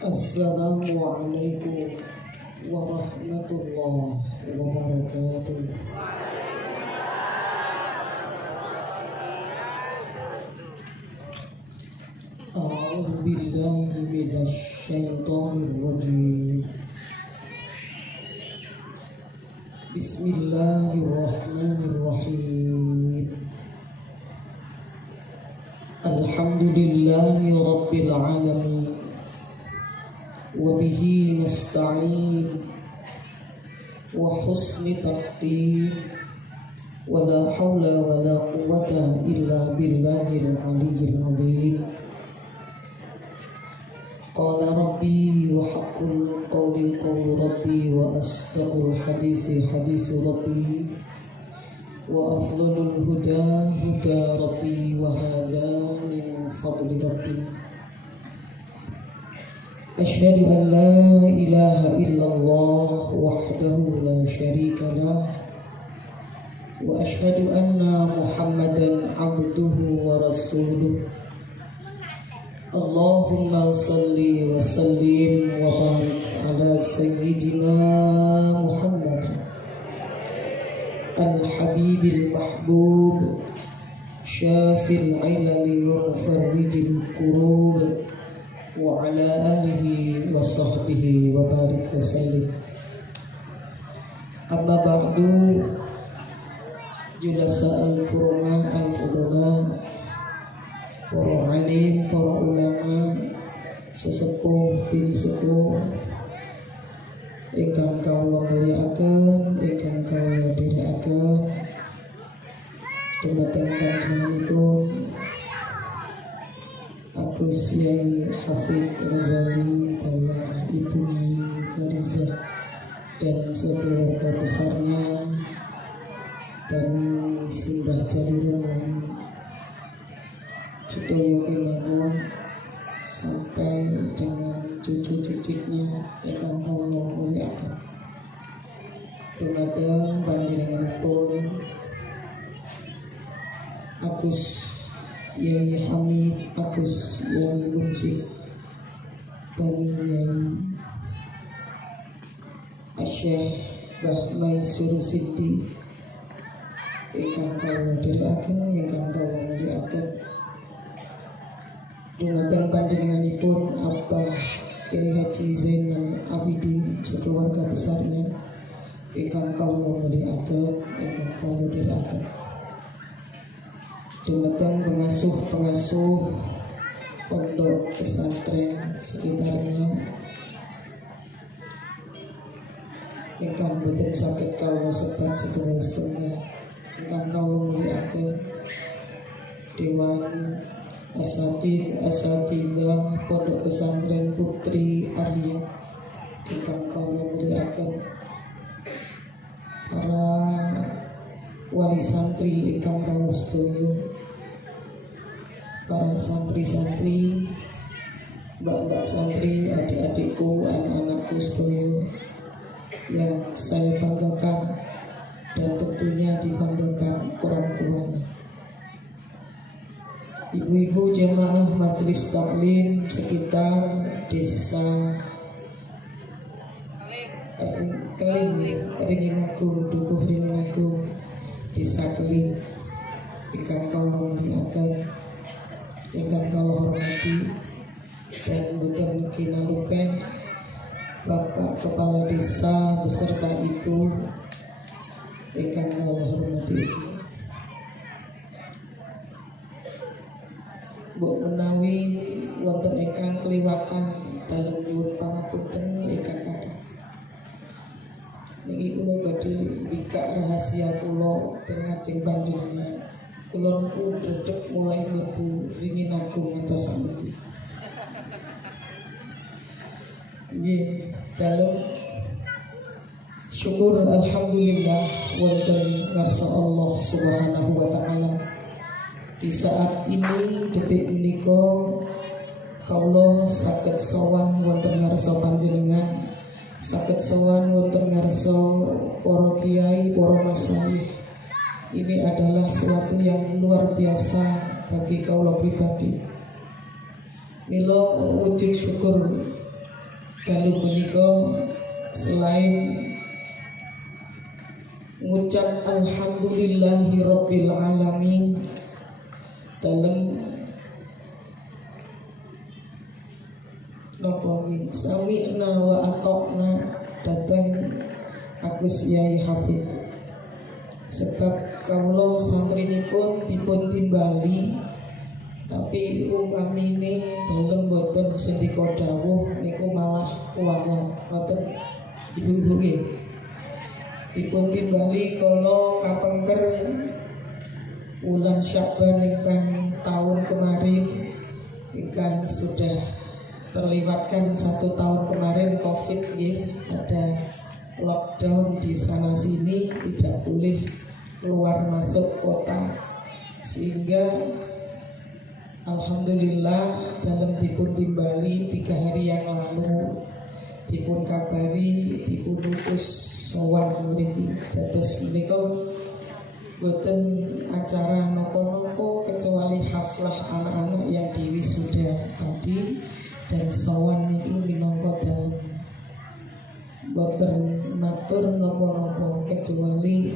Assalamualaikum warahmatullahi wabarakatuh. A'udzu billahi minasy syaithanir rajim. Bismillahirrahmanirrahim. Alhamdulillahi rabbil alamin. وبه نستعين وحسن تقدير ولا حول ولا قوة إلا بالله العلي العظيم. قال ربي وحق القول قول ربي وأصدق الحديث حديث ربي وأفضل الهدى هدى ربي وهذا من فضل ربي. أشهد أن لا إله إلا الله وحده لا شريك له وأشهد أن محمدا عبده ورسوله. اللهم صل وسلم وبارك على سيدنا محمد الحبيب المحبوب شافي العلل ومفرج الكروب وعلى آله وصحبه وبارك وسلم. Amma ba'du, julasa al-kurama al-fudula, para alim, para ulama, sesepuh bini sepuh ingkang kawula mulyakaken, ingkang kawula dherekaken, dumateng panjenenganipun Agus Yai Hafid Razali Taala Ibu Nyai Farizah dan sekeluarga besarnya Bani Simbah Jalirul Wani sedaya kemawon sampai dengan cucu cicitnya ingkang kawula mulyakaken. Dumateng panjenenganipun Agus Yai Hamid, Agus Yai Lumsik, Bani Yai Asy'ah Mbah Maisur Siti ingkang kawula dherekaken, ingkang kawula mulyakaken. Dumateng panjenenganipun Abah Kyai Haji Zainal Abidin sekeluarga besarnya ingkang kawula mulyakaken, ingkang kawula dherekaken. Dumateng pengasuh pondok pesantren sekitarnya ingkang boten saged kawula sebat setunggal ingkang kawula mulyakaken, Dewan Asatidzah Pondok Pesantren Putri Arya ingkang kawula mulyakaken, para wali santri ingkang rawuh sedaya, para santri-santri, mbak-mbak santri, adik-adikku, anak-anakku sedaya yang saya banggakan dan tentunya dibanggakan orang tuanya. Ibu-ibu jemaah majelis taklim sekitar desa Keling, Ringinagung, Dukuh Ringinagung, Desa Keling, ingkang kawula mulyakaken, ingkang kawula hormati, dan boten kinarupen Bapak Kepala Desa beserta Ibu ingkang kawula hormati. Mbok menawi wonten ingkang kliwatan dalem nyuwun pangapunten ingkang kathah. Niki kula badhe mbikak rahasia kula tengajeng panjenengan. Kula niku dedeg mulai mlebu Ringinagung ngantos saniki. Nggih, dalem syukur alhamdulillah wonten ngarsa Allah Subhanahu wa taala. Di saat ini detik menika kawula saged sowan wonten ngarsa panjenengan, saged sowan wonten ngarsa para kiai, para masyayikh. Ini adalah sesuatu yang luar biasa bagi kawula pribadi. Mila wujud syukur Kalau punika selain ngucap alhamdulillahirabbil alamin dalam napa nggih sami'na wa ata'na datang Agus Yai Hafid, sebab kawula santrinipun dipun timbali tapi umpamine dalem boten sendika dawuh niku malah kuwalat boten ibu-ibu nggih. Dipun timbali kala kapengker bulan Sya'ban ingkang tahun kemarin ingkang sudah terlewatkan 1 tahun kemarin Covid nggih, ada lockdown di sana sini, tidak boleh keluar masuk kota, sehingga alhamdulillah dalam dipun timbali 3 hari yang lalu dipun kabari dipun utus sowan mriki dados menika boten acara nopo-nopo kecuali haflah anak-anak yang diwisuda tadi, dan sowan niki minangka dalem boten matur nopo-nopo kecuali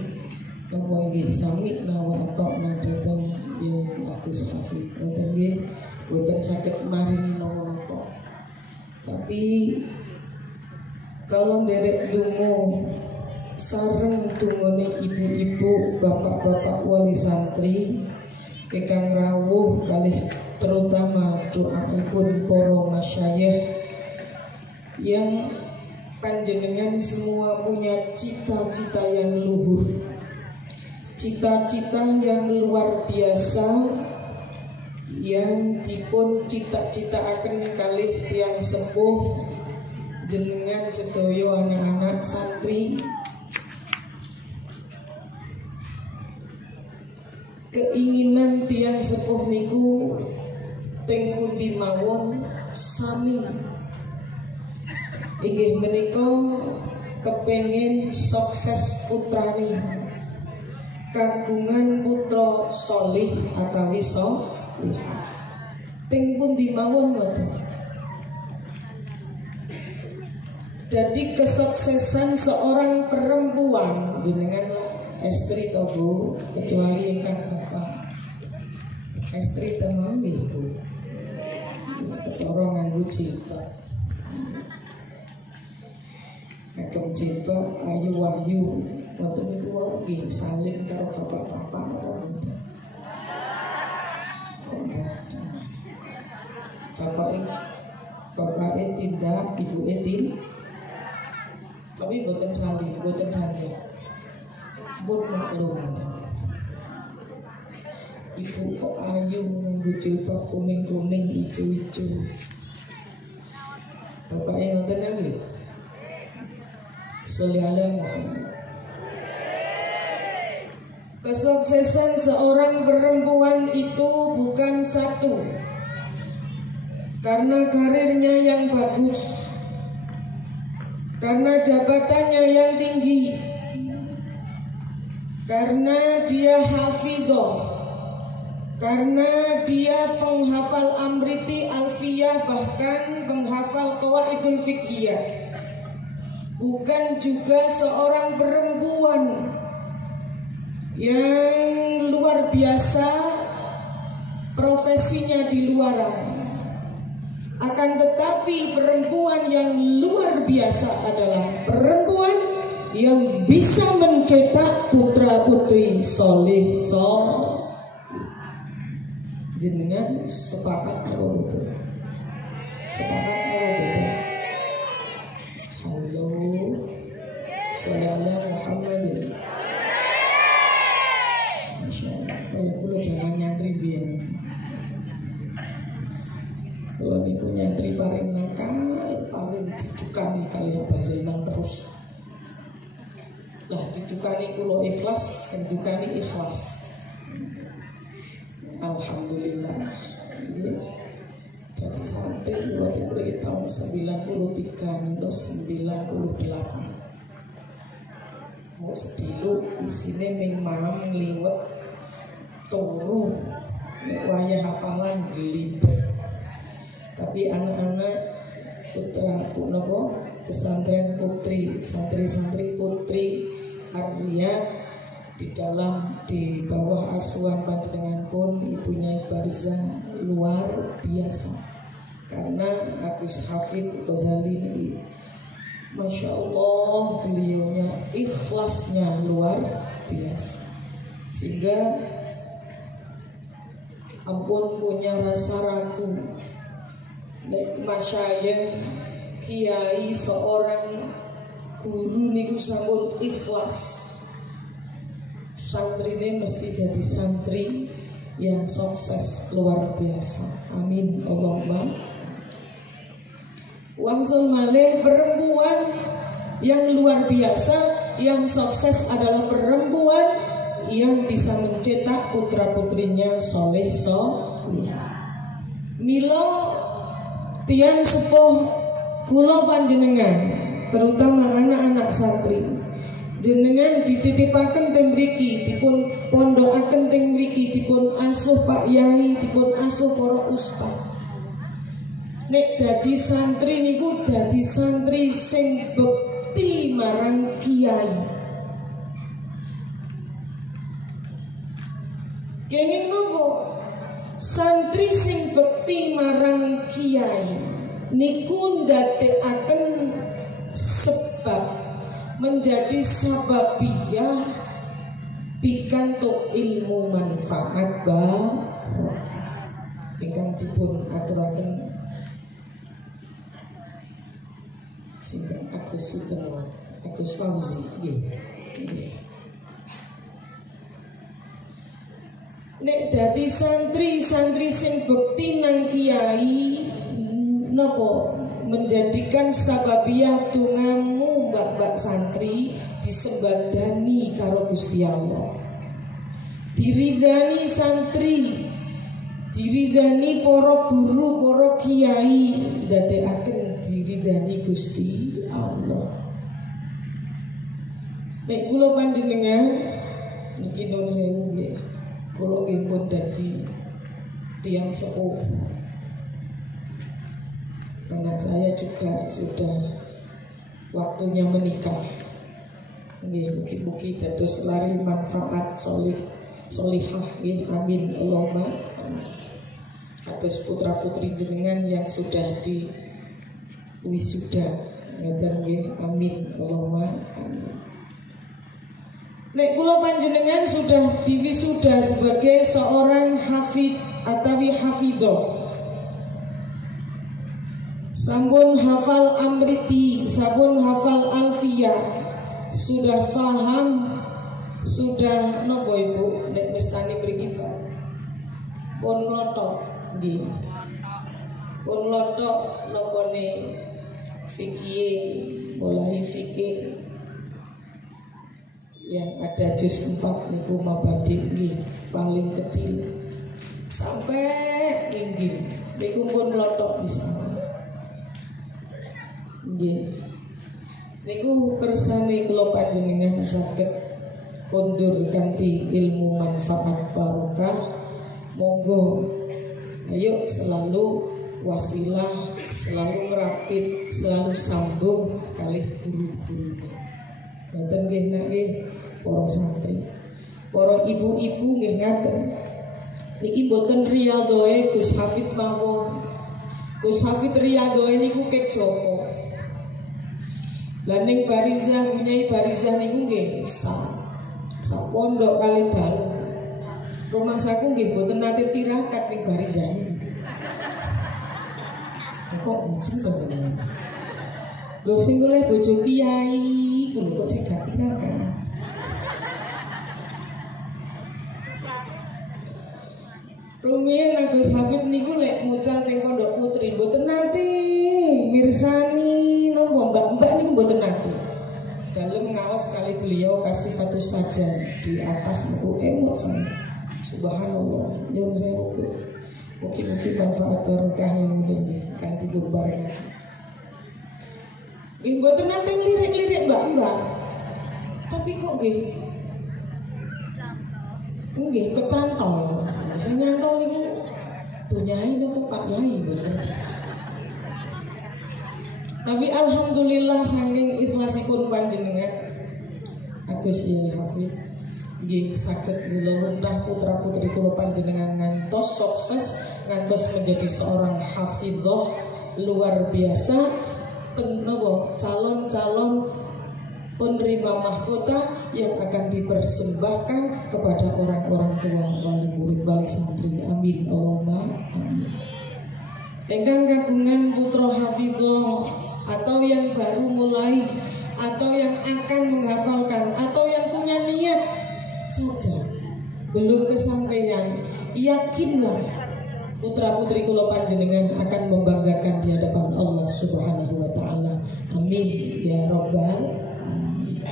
nopo nggih sami nawa atokna dateng ya Agus Hafid boten nggih boten saged maringi nopo-nopo. Tapi kalau nderek dungo sareng dungone ibu-ibu, bapak-bapak wali santri ingkang rawuh kalih terutama doaipun para masyayikh yang panjenengan semua punya cita-cita yang luhur, cita-cita yang luar biasa yang dipun cita-citaaken kalih tiyang sepuh jenengan sedaya anak-anak santri. Keinginan tiang sepuh niku teng pundi mawon sami inggih menika kepengin sukses putrani kagungan putra solih atawi solih teng pundi mawon ngoten. Jadi kesuksesan seorang perempuan jenengan istri toh Bu, kecuali ingkang bapak istri teman nggih Bu, ketara nganggo jilbab, ngagem jilbab ayu-ayu wonten niku wae nggih salin karo bapak-bapak wonten. Bapake tindak, ibuke tindak, tapi boten salin, boten salin. Pun maklum ibu kok ayu nganggo jilbab kuning-kuning ijo-ijo. Bapaknya ngoten nggih. Sholli Muhammad. Kesuksesan seorang perempuan itu bukan satu karena karirnya yang bagus, karena jabatannya yang tinggi, karena dia hafidhoh, karena dia penghafal amriti alfiyah, bahkan penghafal qawaidul fiqhiyah. Bukan juga seorang perempuan yang luar biasa profesinya di luaran. Akan tetapi perempuan yang luar biasa adalah perempuan yang bisa mencetak putra-putri soleh. Jenengan sepakat kalau betul? Sepakat kalau betul? Halo, sholli ala Muhammadin. Masya Allah, kayak kulo jangan nyantri biar. Kalau niku nyantri paling nakal, paling ditukani kalian Zainal terus. Lah ditukani kulo ikhlas, sing dukani ikhlas. Alhamdulillah. Jadi santri waktu itu tahun 93 atau 98. Mau sedilu di sini memang liwat turu, wayah hafalan gelibet. Tapi anak-anak putra punopo pesantren putri santri-santri putri Arwiyat di bawah asuhan panjenengan pun ibunya Bariza luar biasa, karena Agus Hafid Ghazali ini Masya Allah beliaunya ikhlasnya luar biasa, sehingga ampun punya rasa ragu nek masyayikh kiai seorang guru niku sampun ikhlas, santri ini mesti jadi santri yang sukses luar biasa. Amin Allahumma. Wangsul malih perempuan yang luar biasa, yang sukses adalah perempuan yang bisa mencetak putra putrinya soleh soleh. Milo tiang sepuh kula panjenengan, terutama anak-anak santri, jenengan dititipaken teng mriki, dipun pondokaken teng mriki, dipun asuh Pak Yai, dipun asuh para ustaz. Nek dadi santri niku dadi santri sing bekti marang kiai. Kenging nopo? Santri sing bekti marang kiai niku ndadekaken sebab menjadi sababiyah pikantuk ilmu manfaat barokah ingkang dipun aturaken sehingga Agus Fauzi nggih. Nek dadi santri sing bekti nang kiai napa menjadikan sababiyah tungamu mbak-mbak santri disembadani karo Gusti Allah, diridani santri, diridani para guru, para kiai, dadekaken diridani Gusti Allah. Nek kula panjenengan niki nuwun sewu nggih, kula nggih pun dadi tiyang sepuh. Anak saya juga sudah waktunya menikah. Mugi-mugi dados lari manfaat solihah nggih, amin Allahumma. Kados putra putri jenengan yang sudah di wisuda ngaten nggih, amin Allahumma amin. Nek kula panjenengan sudah diwisuda sebagai seorang hafid atawi hafidho, sampun hafal amriti, sampun hafal alfiyah, sudah faham, sudah nopo ibu nek mestani mriki Pak pun lotok nggih, pun lotok nopone fikih, mulai fikih yang ada juz 4 niku mabadi nggih paling kecil sampai inggil niku pun lotok bisa nggih. Niku kersane kula panjenengan saged kondur kanthi ilmu manfaat barokah. Monggo ayo selalu wasilah, selalu ngrapit, selalu sambung kalih guru-gurune. Ngaten nggih nak nggih para santri, para ibu-ibu nggih ngaten. Niki boten riyadhoe Gus Hafid mawon. Gus Hafid riyadhoe niku kek Joko. Lah ning Barizah, Bunyai Barizah niku nggih sak pondok kali dalem. Rumah saku nggih boten nate tirakat ning Barizah niku. Kok bucin to jenengan? Lho sing oleh bojo kiai kuwi kok sing gak tirakat. Rumiyin Agus Hafid niku lek mucal teng Pondok Putri mboten nate mirsani nopo mbak-mbak niku mboten nate. Dalem ngaos kali beliau kasih fatus saja di atas niku emot sana. Subhanallah. Yang saya mugi-mugi manfaat barokahnya mudah-mudahan kanthi bareng. Mboten nate lirik-lirik mbak-mbak. Tapi kok nggih kecantol. Sing nyantol niku Bunyai napa Pak Yai mboten. Tapi alhamdulillah saking ikhlasipun panjenengan Agus ya Hafid nggih saged ngluwentah putra-putri kula panjenengan ngantos sukses, ngantos menjadi seorang hafidhah luar biasa, calon-calon penerima mahkota yang akan dipersembahkan kepada orang-orang tua wali murid wali santri. Amin Allahumma amin. Ingkang kagungan putra hafidhah atau yang baru mulai atau yang akan menghafalkan atau yang punya niat saja belum kesampaian, yakinlah putra putri kula panjenengan akan membanggakan di hadapan Allah Subhanahu wa taala. Amin ya rabbal alamin.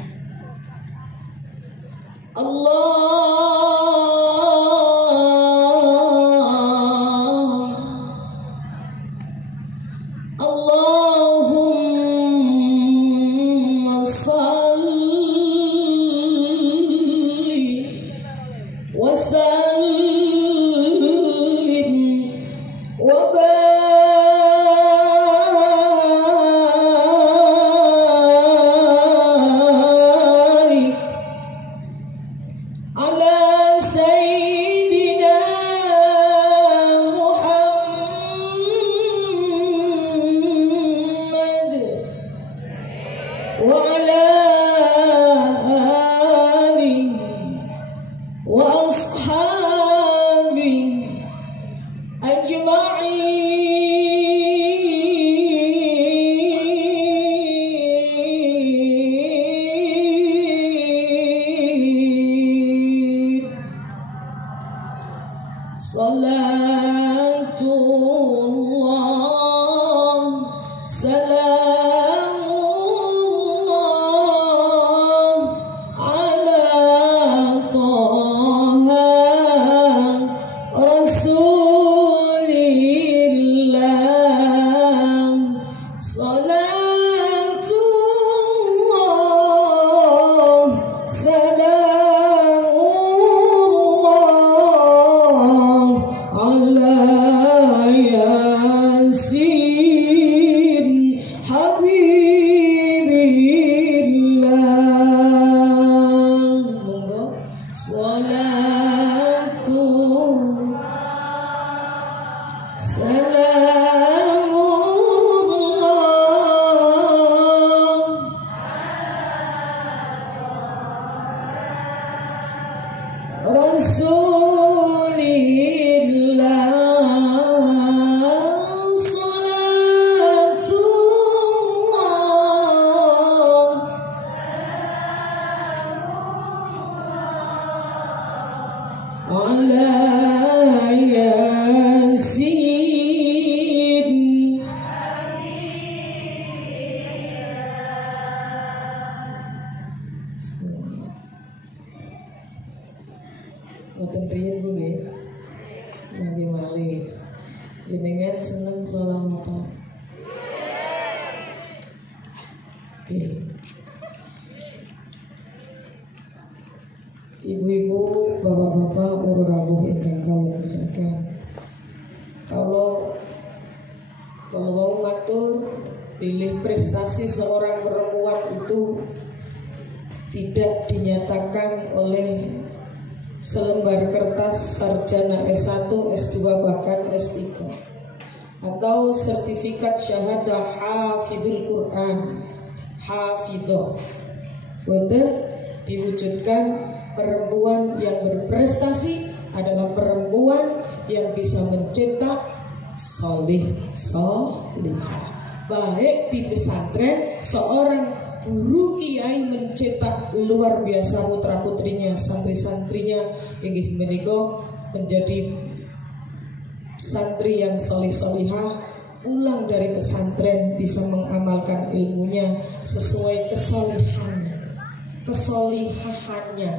Allahumma salli wa sallim wa barik ala sayyidina Muhammad wa ala alihi wa ashabihi ajma'in. Salatullah salamullah ala Taha Rasulillah. Salatullah salamullah ala Yasin Habibillah. Monggo salamullah Rasulillah. Salatullah ala Yasin. Wonten riyen Bu nggih. Mangke malih. Jenengan seneng salamatan. Oke. Ibu-ibu, bapak-bapak, para rawuh ingkang kawula muliakan. Kalau mau matur pilih prestasi seorang perempuan itu tidak dinyatakan oleh selembar kertas sarjana S1, S2 bahkan S3 atau sertifikat syahadah hafidul Quran, hafidhah. Boten diwujudkan perempuan yang berprestasi adalah perempuan yang bisa mencetak solihah. Baik di pesantren seorang guru kiai mencetak luar biasa putra putrinya, santri-santrinya inggih menika menjadi santri yang solihah, pulang dari pesantren bisa mengamalkan ilmunya sesuai kesolihahannya.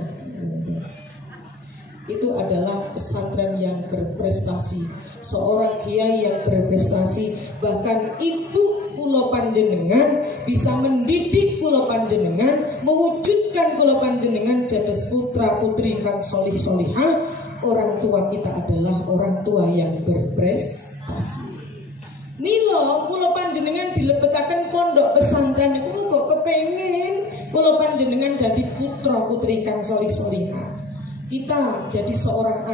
Itu adalah pesantren yang berprestasi, seorang kiai yang berprestasi. Bahkan ibu kula panjenengan bisa mendidik kula panjenengan, mewujudkan kula panjenengan dados putra putri kang solihah. Orang tua kita adalah orang tua yang berprestasi. Mila kula panjenengan panjenengan dilebetaken pondok pesantren niku muga kepengin kula panjenengan dadi putra putri kang solih solihah. Kita jadi seorang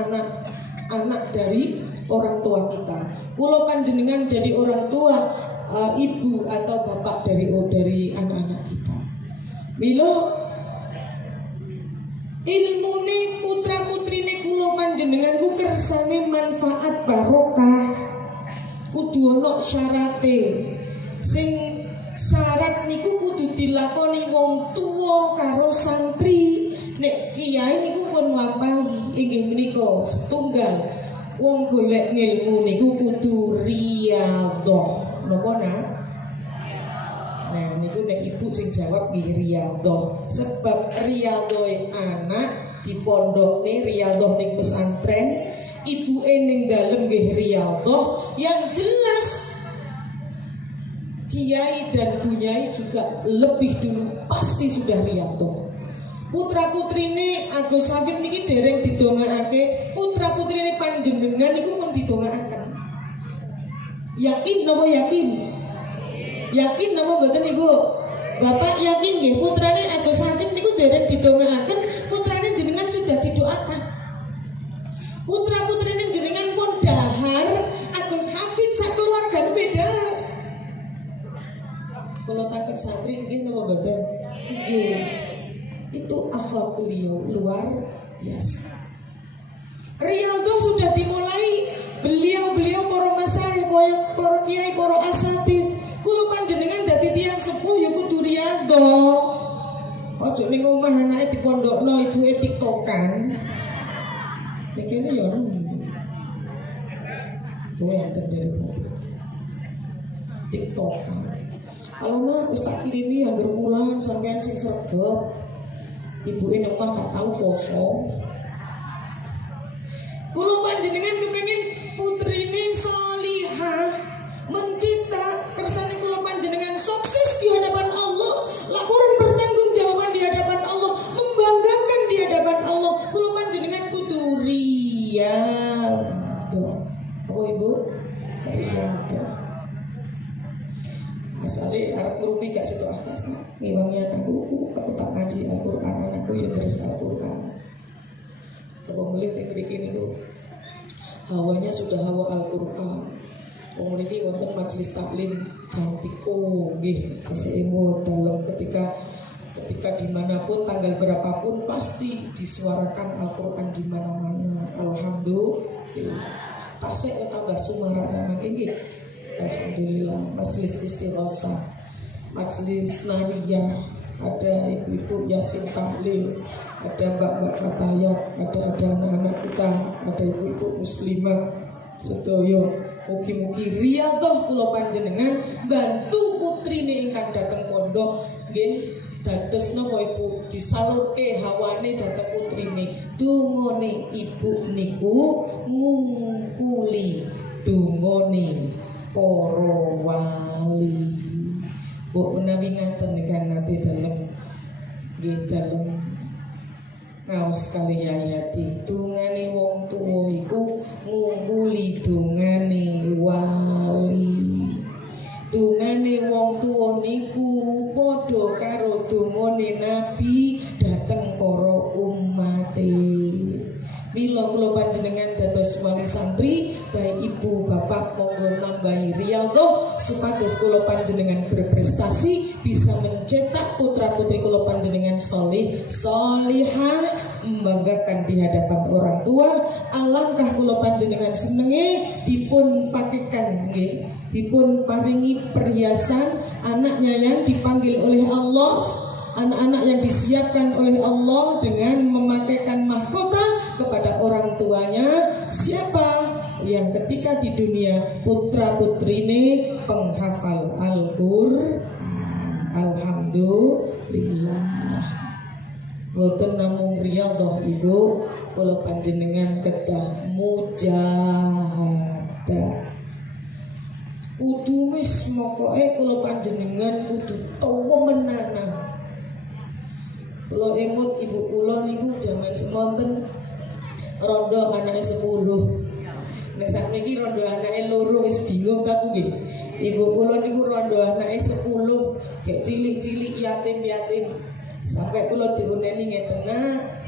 anak dari orang tua kita. Kula panjenengan jadi orang tua, ibu atau bapak dari anak-anak kita. Mila ilmune putra putrine kula panjenengan ku kersane manfaat barokah. Kudu ana syarate. Sing syarat niku kudu dilakoni wong tuwa karo santri. Nek kiai niku pun nglampahi inggih menika setunggal wong golek ngilmu niku kudu riyadhah. Napa nah? Nah niku nek ibu sing jawab nggih riyadhah. Sebab riyadhahe anak di pondokne riyadhah ning pesantren, ibuke ning dalem nggih riyadhah. Yang jelas kiai dan bunyai juga lebih dulu pasti sudah riyadhah. Putra putrine Agus Hafid niki dereng didongakake, putra putrine panjenengan niku pun didongakaken. Yakin napa yakin? Yakin napa mboten Ibu? Bapak yakin nggih putrane Agus Hafid niku dereng didongakaken, putrane jenengan sudah didoakan. Putra putrine jenengan pun dahar, Agus Hafid sak keluarga beda. Kalau takut santri nggih napa mboten? Nggih. Itu akhlak beliau luar biasa. Riyadhah sudah dimulai beliau para masyayikh, para kiai, para asatidz. Kula panjenengan dadi tiyang sepuh ya kudu riyadhah. Ojo ning omah anake dipondokno ibuke tiktokan. Iki kene ya tuh yang terjadi tiktokan. Alona wis tak kirimi anggar wulan sampean sing sregep. Ibu ini omah gak tahu poso. Kula panjenengan kepengin putrine salihah, mencetak kersane kula panjenengan sukses di hadapan Allah, laporan pertanggungjawaban di hadapan Allah, membanggakan di hadapan Allah. Kula panjenengan kudu riyadhah. Apa Ibu? Riyadhah. Asale arep ngrumi gak situ akas ngiwangi anakku tak ngaji Al-Qur'an, anakku ya terus Al-Qur'an. Apa melih teng mriki niku hawanya sudah hawa Al-Qur'an. Wong niki wonten majelis taklim Jantiko nggih kesemu dalam ketika dimanapun tanggal berapapun pasti disuarakan Al-Qur'an di mana-mana. Alhamdulillah. Tasik tambah sumarak sama nggih. Alhamdulillah. Majelis istighosah, majelis nariyah, ada ibu-ibu Yasin Tahlil, ada mbak-mbak Fatayat, ada anak-anak kita, ada ibu-ibu muslimah sedoyo. Mugi-mugi riyadhah kula panjenengan bantu putrine ingkang dateng pondok nggih dados napa Ibu disalurke hawane dateng putrine. Dungane ibu niku ngungkuli dungane para wali. Mbok menawi ngaten kan nate dalem nggih dalem ngaos kali ayati dungane wong tuwa iku ngungkuli dungane wali. Dungane wong tuwa niku padha karo dungane Nabi dhateng para umate. Mila kula panjenengan dados wali santri, baik ibu bapak monggo nambahi riyadhah supados kula panjenengan berprestasi bisa mencetak putra putri kula panjenengan solih solihah, membanggakan di hadapan orang tua. Alangkah kula panjenengan senenge dipun pakekan nggih, dipun paringi perhiasan anaknya yang dipanggil oleh Allah, anak-anak yang disiapkan oleh Allah dengan memakaikan mahkota kepada orang tuanya. Siapa yang ketika di dunia putra putrine penghafal Al-Qur'an. Alhamdulillah. Boten namung riyadhah Ibu, kula panjenengan kedah mujahadah. Kudu wis mokoke kula panjenengan kudu tawa menanam. Kula emut ibu kula niku jaman semonten rondo anake 10. Nek sakniki rondo anake 2 wis bingung ta nggih. Ibu kula niku rondo anake 10, kayak cilik-cilik yatim-yatim. Sampai kula diuneni ngeten, "Nak,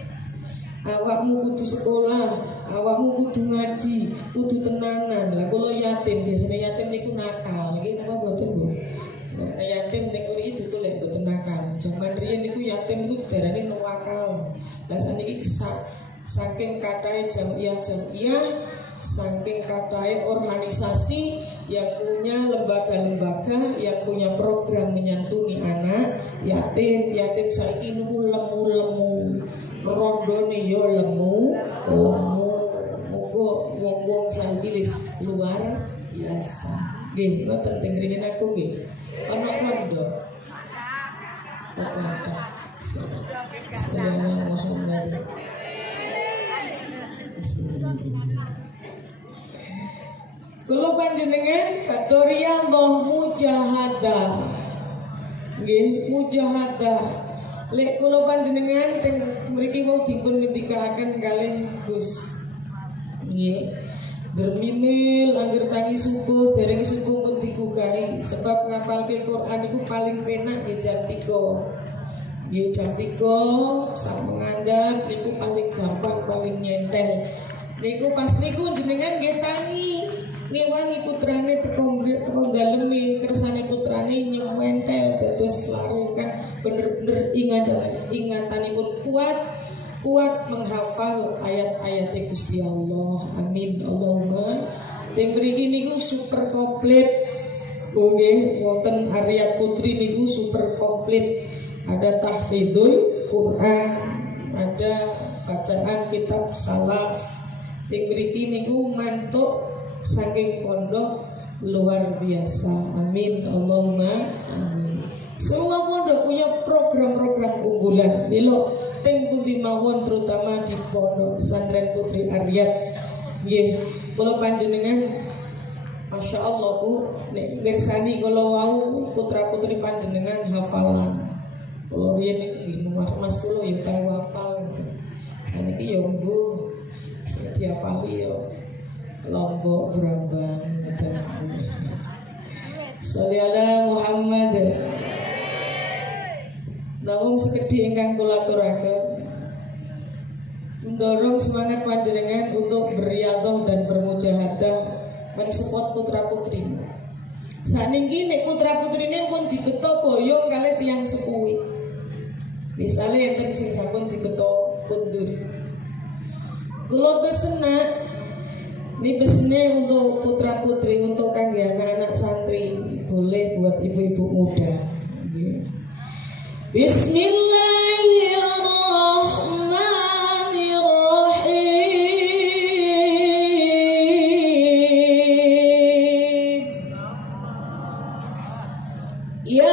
awakmu kudu sekolah, awakmu kudu ngaji, kudu tenanan." Lah kula yatim, biasanya yatim niku nakal. Nggih napa boten, Bu? Nah, yatim niku iki ditulek boten nakal. Jaman riyen niku yatim niku didarani nuwakal. Lah saniki saking katahe jamiah, saking katahe organisasi yang punya lembaga-lembaga yang punya program menyantuni anak yatim saiki niku lemu-lemu, rondone yo lemu. Muga wong-wong saiki wis luar biasa. Nggih, ngoten teng ngriyen aku nggih. Ana rondo. Apa? Sallallahu Muhammad. Kula panjenengan Fatoriyallah mujahadah. Nggih, mujahadah. Lek kula panjenengan teng mriki wau dipun ngendikaken kalih Gus. Nggih. Germimil angger tangi subuh, dereng subuh pun dikukai. Sebab ngapalke Quran iku paling penak nggih jam 3. Nggih jam 3 sak mengandap niku paling gampang, paling nyentel. Niku pas niku jenengan nggih tangi ngewangi putrane teko daleme, kersane putrane nyementel dados lare kan bener-bener ingatanipun kuat menghafal ayat-ayat Gusti Allah. Amin Allahumma. Teng mriki niku super komplit. Nggih, wonten Arya Putri niku super komplit. Ada tahfidzul Quran, ada bacaan kitab salaf. Teng mriki niku mantuk saking pondok luar biasa. Amin Allahumma amin. Semua pondok punya program-program unggulan. Lilo teng pundi mawon terutama di Pondok Pesantren Putri Arya. Nggih, kula panjenengan Masya Allah Bu, nek mirsani kula wau putra-putri panjenengan hafalan. Kula riyen nggih Mas kula ya tau hafal. Saniki ya Bu, diapali ya Lombok Brambang ngoten. Shollallahu Muhammad. Nawung sekedhi ingkang kula aturaken mendorong semangat panjenengan untuk beriadah dan bermujahadah mensupport putra-putri. Saniki nek putra-putrine pun dibeto boyong kalih tiyang sepuh. Misale enten sing sampun dibeto kundur. Kula pesenak ini pesennya untuk putra-putri, untuk kangge anak-anak santri, boleh buat ibu-ibu muda. Bismillahirrahmanirrahim. Ya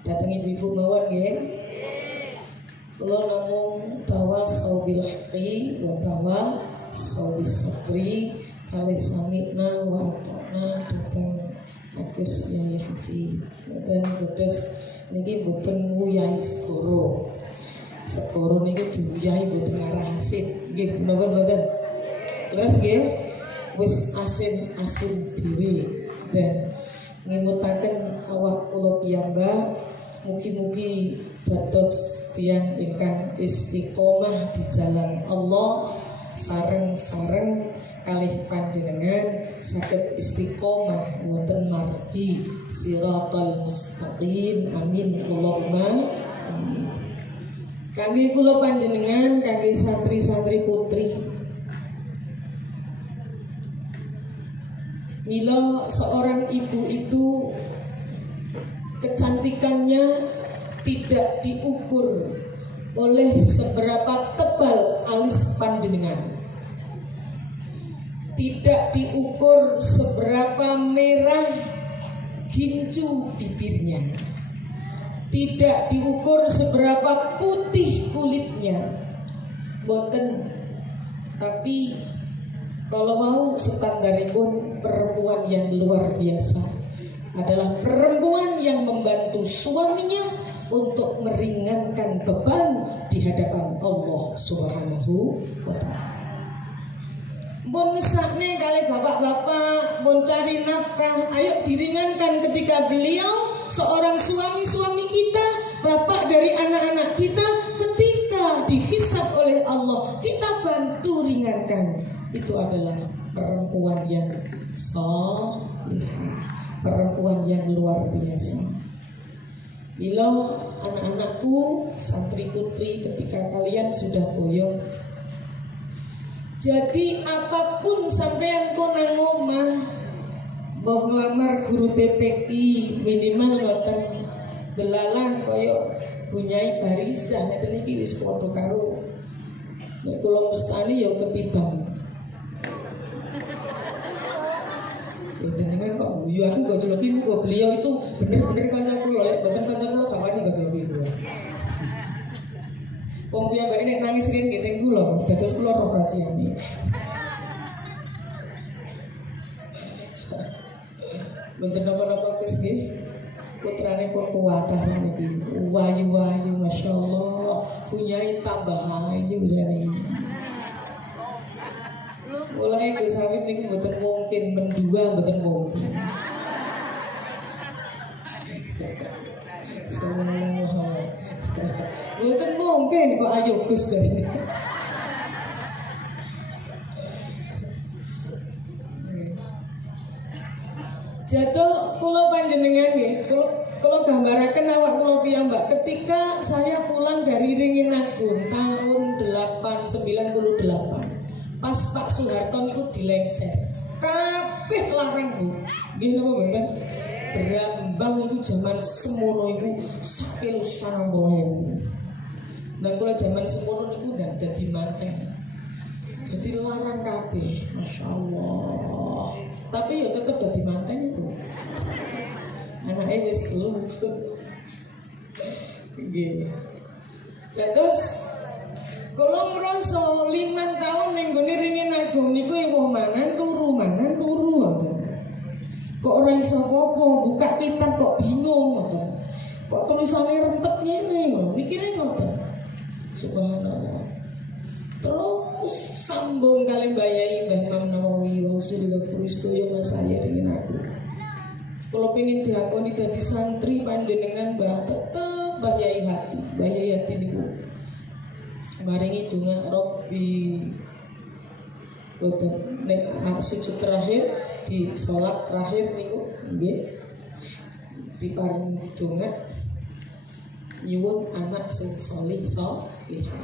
datang ibu-ibu mawon nggih. Kula namung tawasau bil haqqi wa tawasau bis sabri kalih samina wa atona datang Agus Yai Hafid. Dan terus niki mboten nguyai segoro. Segoro niku diuyahi mboten ngarah asin. Nggih menapa mboten? Terus nggih wis asin-asin dhewe dan ngimutaken awak kula piyambak mugi-mugi dados tiyang ingkang istiqomah di jalan Allah, sareng-sareng kalih panjenengan saged istiqomah wonten margi siratal mustaqim. Amin Allahumma amin. Kangge kula panjenengan, kangge santri-santri putri, mila seorang ibu itu kecantikannya tidak diukur oleh seberapa tebal alis panjenengan, tidak diukur seberapa merah gincu bibirnya, tidak diukur seberapa putih kulitnya, boten. Tapi kalau mau standaripun perempuan yang luar biasa adalah perempuan yang membantu suaminya untuk meringankan beban di hadapan Allah Subhanahu wa ta'ala. Bon ngesakne kali bapak-bapak, bon cari nafkah, ayo diringankan ketika beliau seorang suami-suami kita, bapak dari anak-anak kita, ketika dihisab oleh Allah, kita bantu ringankan. Itu adalah perempuan yang saleh, perempuan yang luar biasa. Bila anak-anakku, santri putri, ketika kalian sudah boyong, jadi apapun sampean ko nang omah, mbah nglamar guru TPI minimal ngoten delalah koyo Bunyai Barizah ngeten iki wis padha karo nek kula mestani ya ketibang. Jenengan kok guyu aku gak joloki kok beliau itu bener-bener kanca kula, lek mboten kanca kula gak wani gak joloki kula. Wong piyambake nek nangis rin geteng kula, dados kula roh rahasiane. Mboten napa-napa Gus nggih. Putrane pun kuwatah saniki. Wayu-wayu masyaallah, Bunyai tambah ayu jane. Mulai Gus Hafid niku mboten mungkin mendua, mboten mungkin. Mboten mungkin kok ayo Gus jane. Jatuh kula panjenengan nggih, kula gambaraken awak kula piyambak ketika saya pulang dari Ringinagung tahun 98. Pas Pak Soeharto niku dilengser. Kabeh larang Bu. Nggih napa mboten? Brambang iku jaman semono iku sakil sarambone. Nah kula jaman semono niku ndak dadi manten. Jadi larang kabeh, masyaallah. Tapi ya tetep dadi manten iku. Anake wis telu. Nggih. Terus kula ngrasa 5 tahun ning gone Ringinagung niku ewoh mangan turu ngoten. Kok ora iso apa-apa, buka kitab kok bingung ngoten. Kok tulisane rempet ngene lho, mikire ngoten. Subhanallah. Terus sambung kali bayai Mbah Imam Nawawi Rasulullah Kristoyo Mas saya Ringinagung. Kalau pengen diakoni dadi santri panjenengan Mbah tetep Mbah Yai Hati niku. Maringi donga Robbi. Boten nek sujud terakhir di salat terakhir niku nggih diparingi donga nyuwun anak sing salih salihah.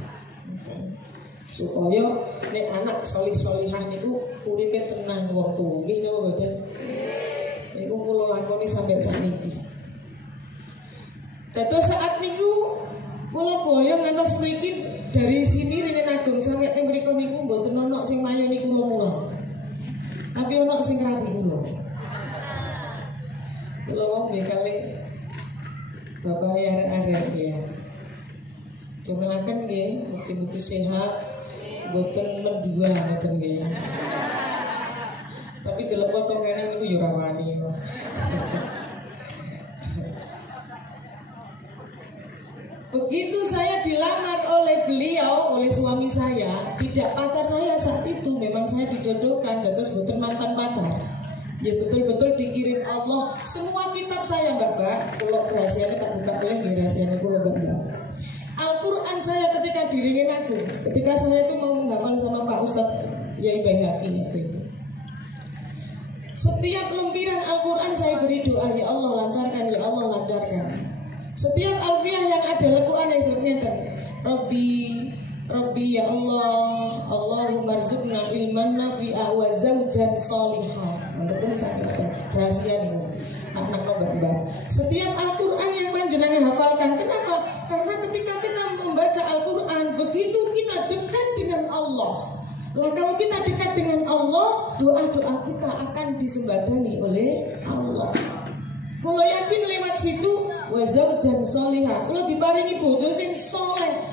Supaya nek anak salih salihah niku uripe tenang wong tuwa. Nggih napa mboten? Niku kula lakoni sampai sakniki. Dados saat niku kula boyong ngantos mriki dari sini Ringinagung sampai mriku niku mboten ana sing mayoni kula mulang. Tapi ana sing ngrabi kula. Kula wong nggih kali Bapak arek-arek ya. Doaken nggih mugi-mugi sehat, mboten mendua ngoten nggih. Tapi delok potongane niku yo ora wani. Begitu saya dilamar oleh beliau, oleh suami saya, tidak pacar saya saat itu, memang saya dijodohkan, terus betul mantan pacar. Ya betul-betul dikirim Allah. Semua kitab saya Mbak, kalau rahasianya tak buka boleh nih rahasianya kalau Mbak. Al-Quran saya ketika di Ringinagung, ketika saya itu mau menghafal sama Pak Ustadz Yai Baihaqi waktu itu. Setiap lempiran Al-Quran saya beri doa, ya Allah lancarkan, ya Allah lancarkan. Setiap alfiah yang ada lekuan itu nyata. Rabbi ya Allah, Allahumma rzuqna ilman nafi'a wa zaujan sholihah. Untuk itu misalnya rahasia nih anak mbak. Setiap Al-Quran yang panjenengan hafalkan, kenapa? Karena ketika kita membaca Al-Quran, begitu kita dekat dengan Allah. Lah kalau kita dekat dengan Allah, doa-doa kita akan disembadani oleh Allah. Kalau yakin lewat situ, wa zaujan sholihah. Kalau diparingi bojo sing soleh,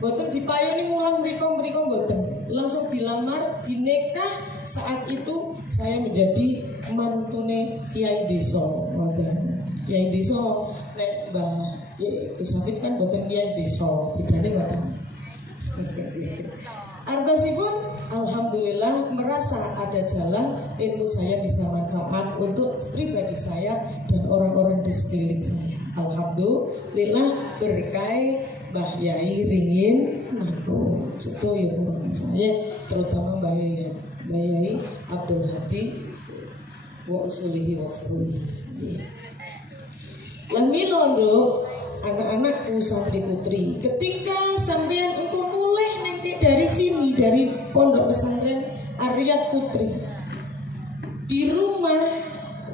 boten dipayoni mulang mriko boten. Langsung dilamar, dinikah. Saat itu saya menjadi mantune Kiai Desa. Kiai Desa nek Mbah Gus Hafid kan boten Kiai Desa. Bedane ngoten. Artosipun alhamdulillah merasa ada jalan, ilmu saya bisa manfaat untuk pribadi saya dan orang-orang di sekeliling saya. Alhamdulillah berkah Mbah Yai ringin aku sedaya purun saya, terutama Mbah Yai Abdul Hadi wa usulihi wa furuhi. Lamilo ndo anak-anakku santri putri, ketika sampean engkau mulai nengke dari sini, dari pondok pesantren Aryat Putri, di rumah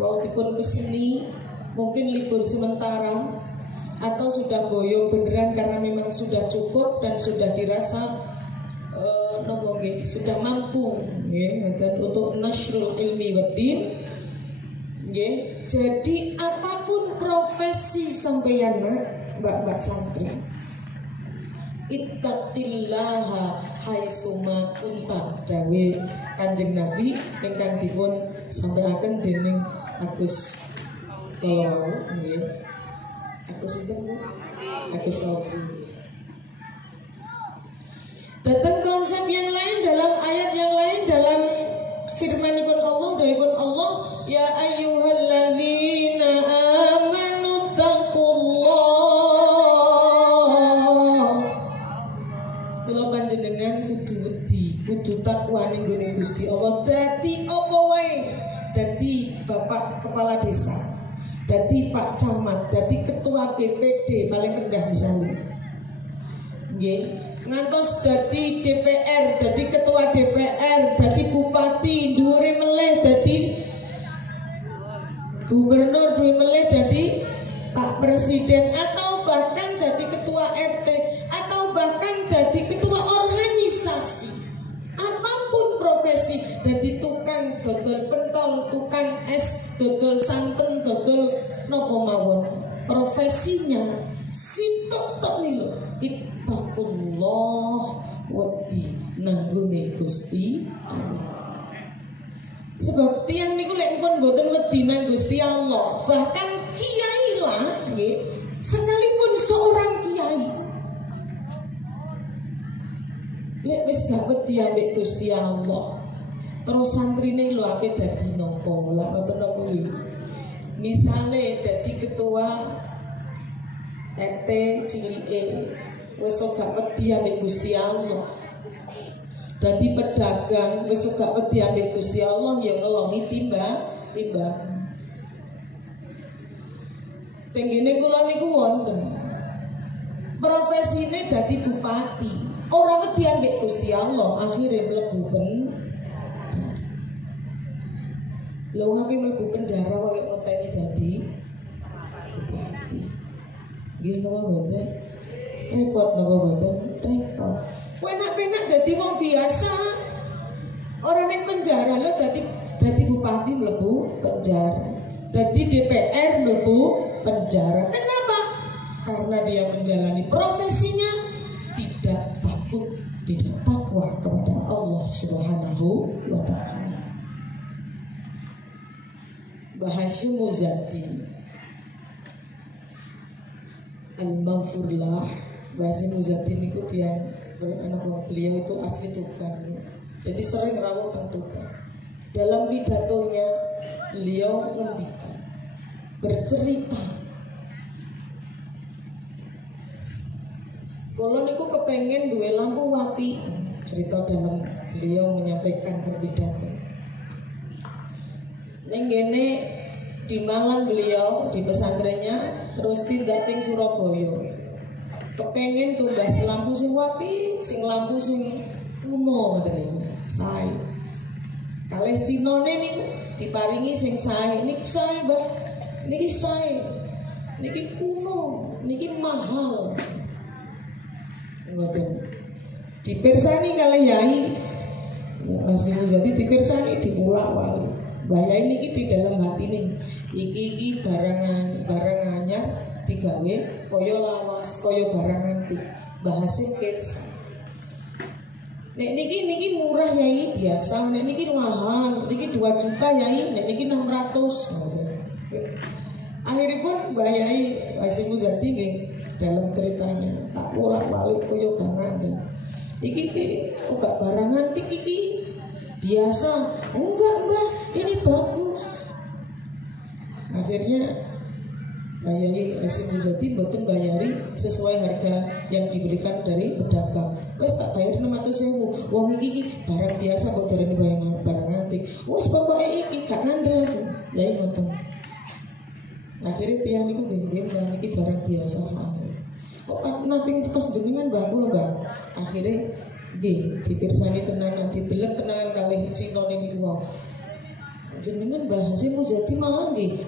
waktu pun peseni mungkin libur sementara atau sudah boyo beneran karena memang sudah cukup dan sudah dirasa sudah mampu untuk nasrul ilmi waddin. Jadi apapun profesi sampeyan mbak santri, ittaqillaha haitsuma kunta, dawe Kanjeng Nabi ingkang dipun sampaikan dening Agus Agus sinten Agus Fauzi. Datang konsep yang lain dalam ayat yang lain, dalam firman-Ibn Allah, dawuhipun Allah, ya ayyuhalladzina amanu taqullah. Kula panjenengan kudu wedi, kudu takwa ning gone Gusti Allah. Dadi apa wae, dadi bapak kepala desa, dadi Pak Camat, dadi ketua BPD paling rendah misalnya, nggih, ngantos dadi DPR, dadi ketua DPR, dadi bupati, dhuwure meleh dadi gubernur, dhuwure meleh dadi Pak Presiden, atau bahkan dadi ketua RT, atau bahkan dadi ketua organisasi. Apapun profesi, dadi tukang dodol pentol, tukang es, dodol santen, dodol nopo mawon, profesinya sitok tok lho. Ittaqullah wedi nanggone Gusti Allah. Sebab tiyang niku lek pun mboten wedi nang Gusti Allah, bahkan kiai lah nggih, sekalipun seorang kiai lek wis gak wedi ambek Gusti Allah, terus santrine lho ape dadi nopo lah ngoten to kuwi. Misale dadi ketua RT cilike wis gak wedi ambek Gusti Allah, dadi pedagang wis gak wedi ambek Gusti Allah, ya ngelongi timbang. Tenggene kula niku wonten profesine dadi bupati, ora wedi ambek Gusti Allah, akhire mlebu lho ngapain mlebu penjara wae ngenteni dadi bupati. Nggih napa mboten? Repot napa mboten? Repot. Penak-penak dadi wong biasa. Orang ning penjara lho dadi bupati mlebu penjara. Dadi DPR mlebu penjara. Kenapa? Karena dia menjalani profesinya tidak takut, tidak takwa kepada Allah Subhanahu wa taala. Bahasa Muzati Al-Maghfurlah, bahasa Muzati niku tiyang anak beliau itu asli Tuban ya. Jadi sering rawuh teng Tuban. Dalam pidatonya beliau ngendikan, bercerita, kalau niku kepengen duwe lampu wapi, cerita dalam beliau menyampaikan berpidato. Ning ngene di Malang beliau di pesantrennya, terus tindak ning Surabaya. Kepengen tumbas lampu sing wapi, sing lampu sing kuno ngoten niku. Sae. Kalih Cinone niku diparingi sing sae. Niki sae, Mbah. Niki sae. Niki kuno, niki mahal. Ngoten. Dipirsani kalih Yai. Masih jadi dipirsani diulak-wali. Mbah Yai niki di dalam hati nih. Iki barang anyar digawe kaya lawas, kaya barang antik. Mbah Hasim pirsa. Nek niki murah Yai biasa, nek niki mahal, niki 2 juta Yai, nek niki 600. Akhiripun Mbah Yai Hasim Muzadi nggih dalam ceritanya tak bolak-balik kaya gangan. Iki gak barang antik iki. Biasa. Enggak, Mbah, ini bagus. Akhirnya Bayari Hasim Muzadi mboten bayari sesuai harga yang diberikan dari pedagang. Wes tak bayar 600.000. Wong iki barang biasa kok derene barang antik. Wes pokoke iki gak ngandel aku. Ya ngoten. Akhirnya tiang niku nggih niki barang biasa soalnya. Kok nanti terus jenengan bangku lho, Mbak. Akhirnya nggih dipirsani tenanan, didelek tenanan kalih Cinone niku wae. Jenengan Mbah Hasim Muzadi malah nggih.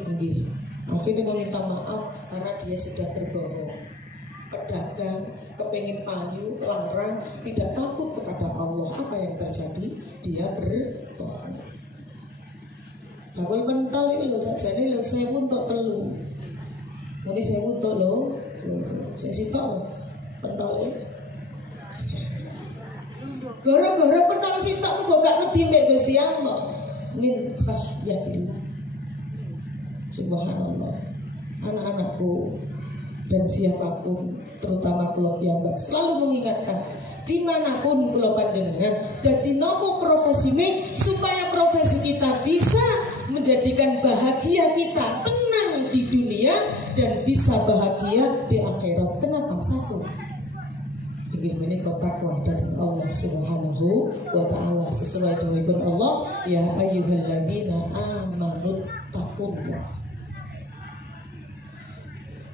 Akhirnya meminta maaf karena dia sudah berbohong. Pedagang kepingin payu, larang, tidak takut kepada Allah. Apa yang terjadi? Dia berbohong. Bakul pental itu lho sajane lho 1000 untuk telu. Muni 1000 untuk lho. Sing sitok pentale. Gara-gara pental sitok kok gak wedi mek Gusti Allah. Min khasyatillah. Subhanallah. Anak-anakku dan siapapun, terutama kula piyambak, selalu mengingatkan dimanapun kula panjenengan dadi nopo profesine supaya profesi kita bisa menjadikan bahagia kita tenang di dunia dan bisa bahagia di akhirat. Kenapa? Satu, ingin menikah takwa dari Allah Subhanahu wa ta'ala sesuai dengan Allah, ya ayyuhalladzina amanu taqullah.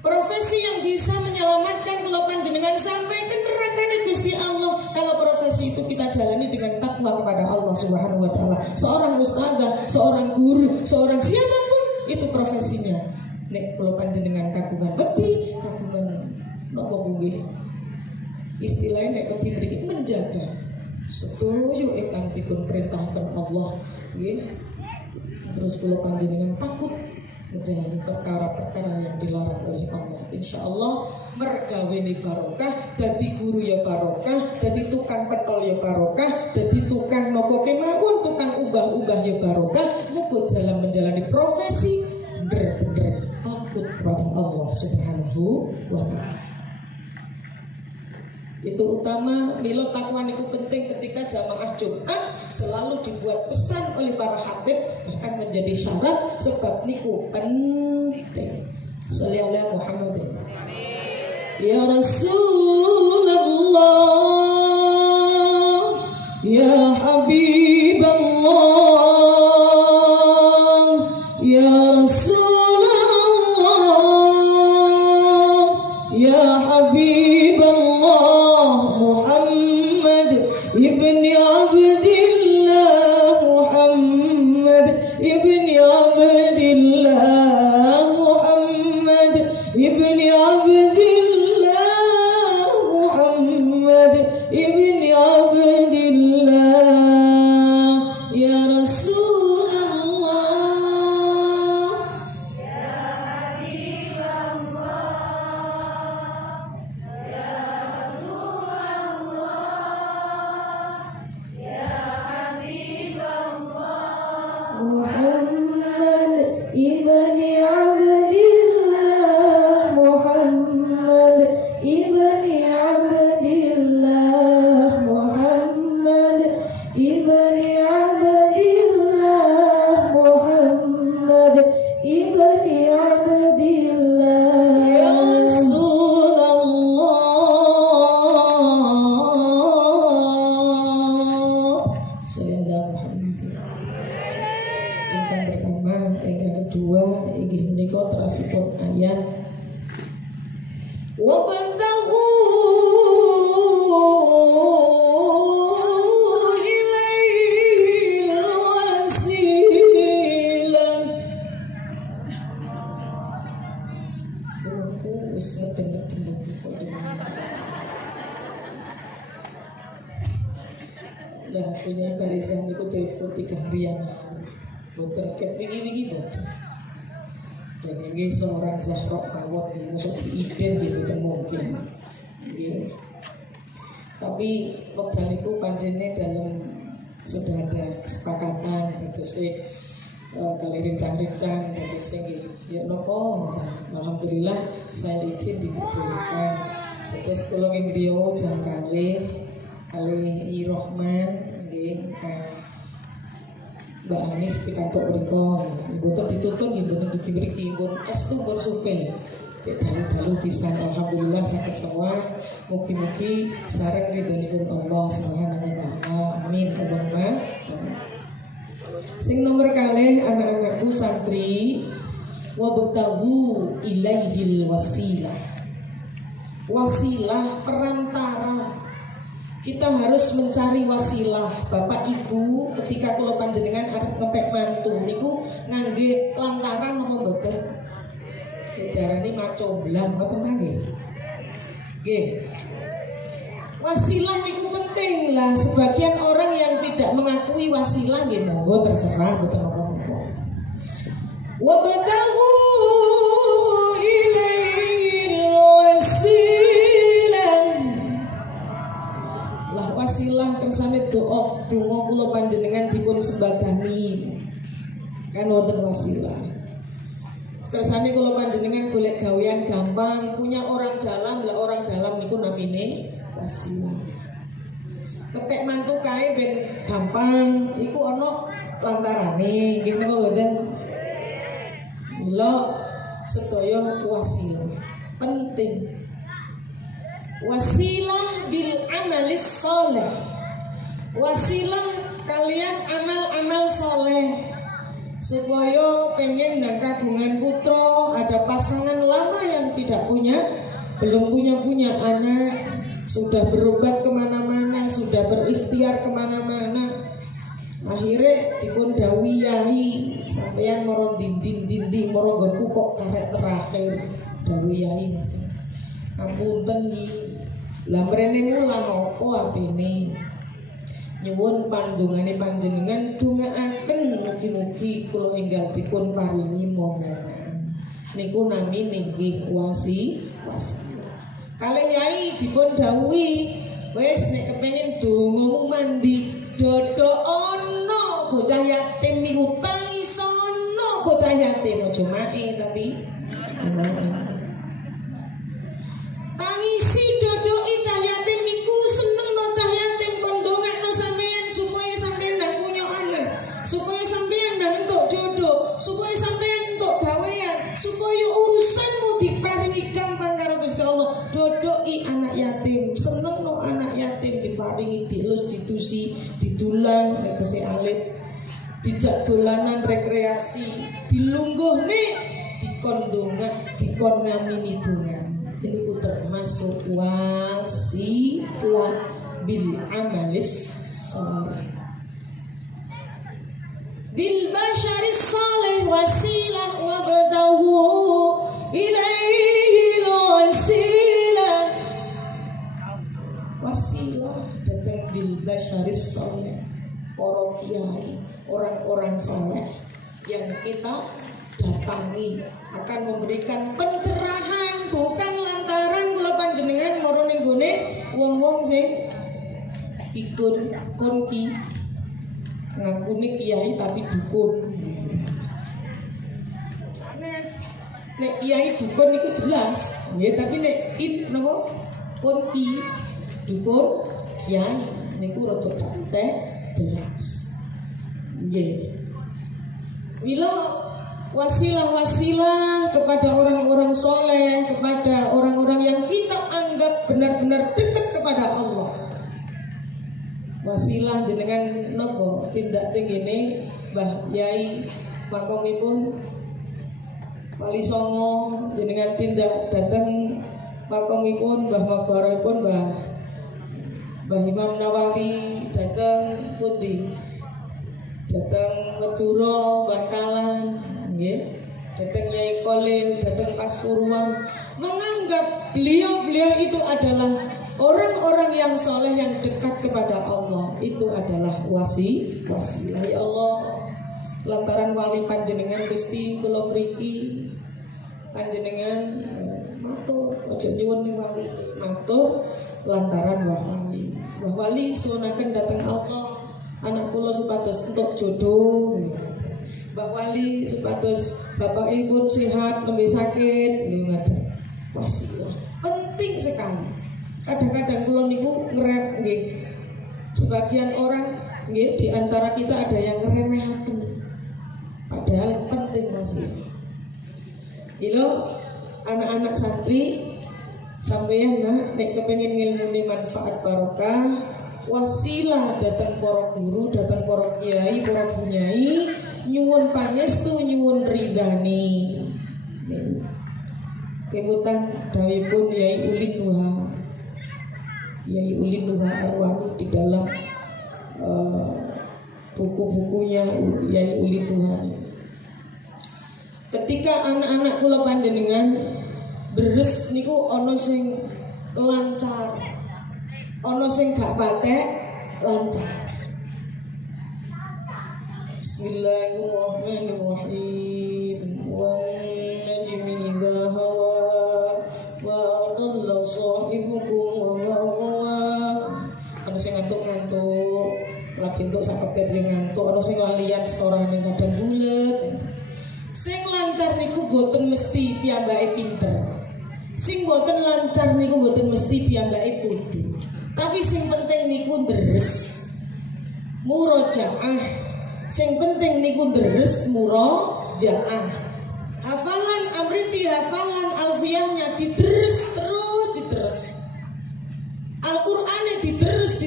Profesi yang bisa menyelamatkan kalau panjenengan sampai ke neraka Gusti Allah kalau profesi itu kita jalani dengan takwa kepada Allah Subhanahu wa ta'ala. Seorang ustazah, seorang guru, seorang siapapun itu profesinya. Nek kalau panjenengan kagungan wedi, kagungan napa nggih? Istilahnya nek wedi mriki menjaga setuju ingkang dipun perintahkan Allah nggih. Terus kalau panjenengan takut menjalani perkara-perkara yang dilarang oleh Allah, insya Allah mergaweni barokah. Dadi guru ya barokah, dadi tukang pentol ya barokah, dadi tukang nopo kemawon, tukang ubah-ubah ya barokah. Muga dalam menjalani profesi bener-bener takut kepada Allah Subhanahu wa ta'ala. Itu utama. Milo takwa niku penting ketika jamaah Jumat selalu dibuat pesan oleh para khatib, bahkan menjadi syarat sebab niku penting. Sallallahu Muhammad. Ya Rasulullah, ya Habiballah, ya Rasulullah, ya Habiballah, Muhammad ibni Abdillah, Muhammad ibni Abdillah, Muhammad ibni Abdillah, Muhammad ibni Abdillah, ya Rasulullah, ya Habiballah, ya Rasulullah, ya Habiballah, Muhammad ibni Abdillah, Muhammad ibni Abdillah, Muhammad ibni Abdillah, Muhammad ibni Abdillah, ya Rasulullah. Sallallahu Muhammad. Ingkang pertama, ingkang kedua inggih menika terasipun ayat wa bantaghu Nyai Barisan itu telepon 3 hari yang lalu. Boten ket wingi-wingi boten. Jadi ini seorang Zahra Kawat ini masuk diiden gitu kan mungkin. Nggih. Tapi wekdal niku panjenengan dalam sudah ada kesepakatan terus kali rincang-rincang terus nggih. Ya napa? Alhamdulillah saya izin diperbolehkan. Terus kula nggih griya jam kalih Rahman nggih Mbak Anis pikantuk mriku. Mboten dituntun nggih mboten dugi mriki, pun estu pun supe. Dalu-dalu pisan alhamdulillah saged sowan. Mugi-mugi sareng ridhonipun Allah Subhanahu wa taala. Amin. Allahumma amin. Sing nomor kalih anak-anakku santri wabtaghu ilaihil wasilah. Wasilah perantara. Kita harus mencari wasilah. Bapak Ibu ketika kula panjenengan arep ngepek mantu niku ngangge lantaran apa mboten? Darani macoblang mboten nggih. Nggih. Wasilah niku penting lah. Sebagian orang yang tidak mengakui wasilah nggih monggo terserah mboten apa-apa. Wa badaghu wasilah kersane doa donga kula panjenengan dipun sembadani kan wonten wasilah kersane kula panjenengan golek gawean gampang punya orang dalam lah orang dalam niku namine wasilah kepek mantu kae ben gampang iku ana lantarane nggih napa mboten mila sedaya wasilah penting. Wasilah bil amalis soleh. Wasilah kalian amal-amal soleh supaya pengen dan kagungan putra, ada pasangan lama yang tidak punya, belum punya anak, sudah berobat kemana-mana, sudah berikhtiar kemana-mana, akhirnya dipun dawi yai sampeyan moro dinding moro nggonku kok karek terakhir dawi yai ngapunten iki. Lah mrene mula napa apine? Nyuwun pandungane panjenengan dongaaken mugi-mugi kula enggal dipun paringi momongan. Niku namine nggih wasilah. Kalih yai dipun dawuhi, wis nek kepengin dongamu mandi dodo ana bocah yatim niku tangis ana bocah yatim aja mae tapi tangisi dodoki cah yatim iku seneng no cah yatim kon ndongakno sampean supaya sampean ndak punya anak, supaya sampean ndak entuk jodoh, supaya sampean entuk gawean, supaya urusanmu diparingi gampang karo Gusti Allah. Dodoki anak yatim, seneng no anak yatim diparingi dielus ditusi, didulang nek tesih alit, dijak dolanan rekreasi, dilungguhne dikon ndongak, dikon ngamini donga. Ini termasuk wasilah bil amalis salih. Bil basharis salih wasilah wa badahu ilaihi wasilah. Wasilah datang bil basharis salih. Para kiai, orang-orang saleh yang kita datangi akan memberikan pencerahan, bukan lantaran kula panjenengan moro ning gone wong-wong sing ikut konki ngakune kiai tapi dukun. Nek kiai dukun niku jelas, nggih, tapi nek napa konki dukun kiai niku rada gak jelas. Nggih. Mila wasilah-wasilah kepada orang-orang soleh, kepada orang-orang yang kita anggap benar-benar dekat kepada Allah. Wasilah jenengan nopo tindak tingene Mbah Yai makomipun Wali Songo, jenengan tindak dateng makomipun Mbah Makbaripun Mbah Imam Nawawi dateng pundi dateng Madura Bangkalan nggih, datang Nyai Khalil, datang Pasuruan, menganggap beliau itu adalah Orang-orang yang soleh yang dekat kepada Allah itu adalah wasilah. Ya Allah, lantaran wali panjenengan Gusti kula mriki panjenengan matur ojo nyuwun ning wali matur lantaran Wah Wali sunaken datang Allah anak kula supados entuk jodoh. Mbah Wali supados bapak ibu sehat nembe sakit lho ngaten. Wasilah penting sekali. Kadang-kadang kula niku ngerem nggih. Sebagian orang nggih di antara kita ada yang ngeremehaken. Padahal penting wasilah. Ilo anak-anak santri sampeyan nek kepengin ngilmune manfaat barokah, wasilah datang para guru, datang para kiai, para bunyai, nyuwun pangestu, nyuwun ridhani. Kemutan dawuhipun Yai Ulin Nuha Arwani di dalam buku-bukunya Yai Ulin Nuha. Ketika anak-anak kula panjenengan beres niku ana sing lancar, ana sing gak patek lancar. Bismillahirrahmanirrahim. Wan najmi idza hawa wa dhalla sahibukum wa ma hawa. Ana sing ngantuk-ngantuk, lagi entuk sakepet yo ngantuk, ana sing lalian setorane kadang bulet. Sing lancar niku boten mesti piyambake pinter. Sing boten lancar niku boten mesti piyambake bodho. Tapi sing penting niku deres. Murojaah. Sing penting niku deres murojaah. Hafalan amriti, hafalan alfiyahnya diteres terus. Al-Qur'ane diteres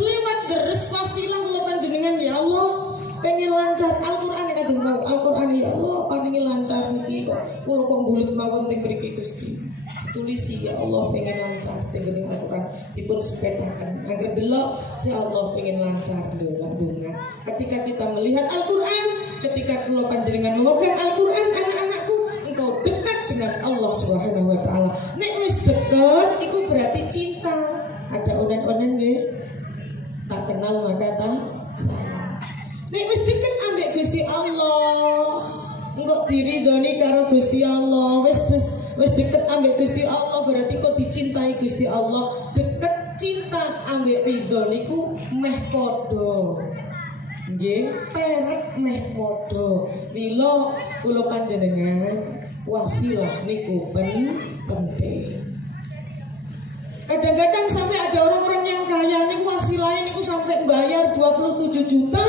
lewat deres wasilah kula panjenengan ya Allah. Pengen lancar Al-Qur'an kados mau Al-Qur'an ya Allah paringi lancar niki kok kula kok bulet mawon teng mriki Gusti. Ditulisi ya Allah pengen lancar teng Al-Qur'an dipun sepetaken. Angger delok ya Allah pengen lancar donga. Ketika kita melihat Al-Qur'an, ketika kula panjenengan memegang Al-Qur'an anak-anakku engkau dekat dengan Allah Subhanahu wa taala. Nek wis dekat iku berarti cinta. Ada onen-onen nggih. Tak kenal maka tak sayang. Nek wis deket ambek Gusti Allah, engko diridhoni karo Gusti Allah. Wis deket ambek Gusti Allah berarti kok dicintai Gusti Allah. Deket cinta ambek ridho niku meh padha. Nggih, perek meh padha. Mila kula panjenengan wasilah niku penting. Kadang-kadang sampai ada orang-orang yang kaya niku wasilahnya niku sampai bayar 27 juta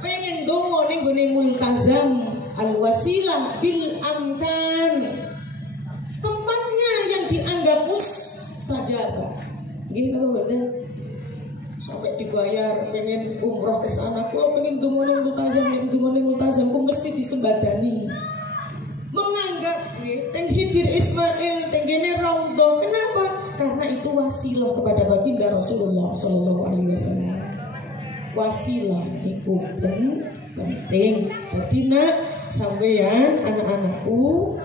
pengen dongo ning gone multazam al-wasilah bil amkan. Tempatnya yang dianggap mustajabah. Nggih napa mboten? Sampai dibayar pengen umroh ke sana, kula pengen dongo ning multazam, ku mesti disembadani. Menganggap teng Hijir Ismail, teng gene raudhah. Kenapa? Karena itu wasilah kepada baginda Rasulullah sallallahu alaihi wasallam. Wasilah itu penting. Jadi nak sampeyan anak-anakku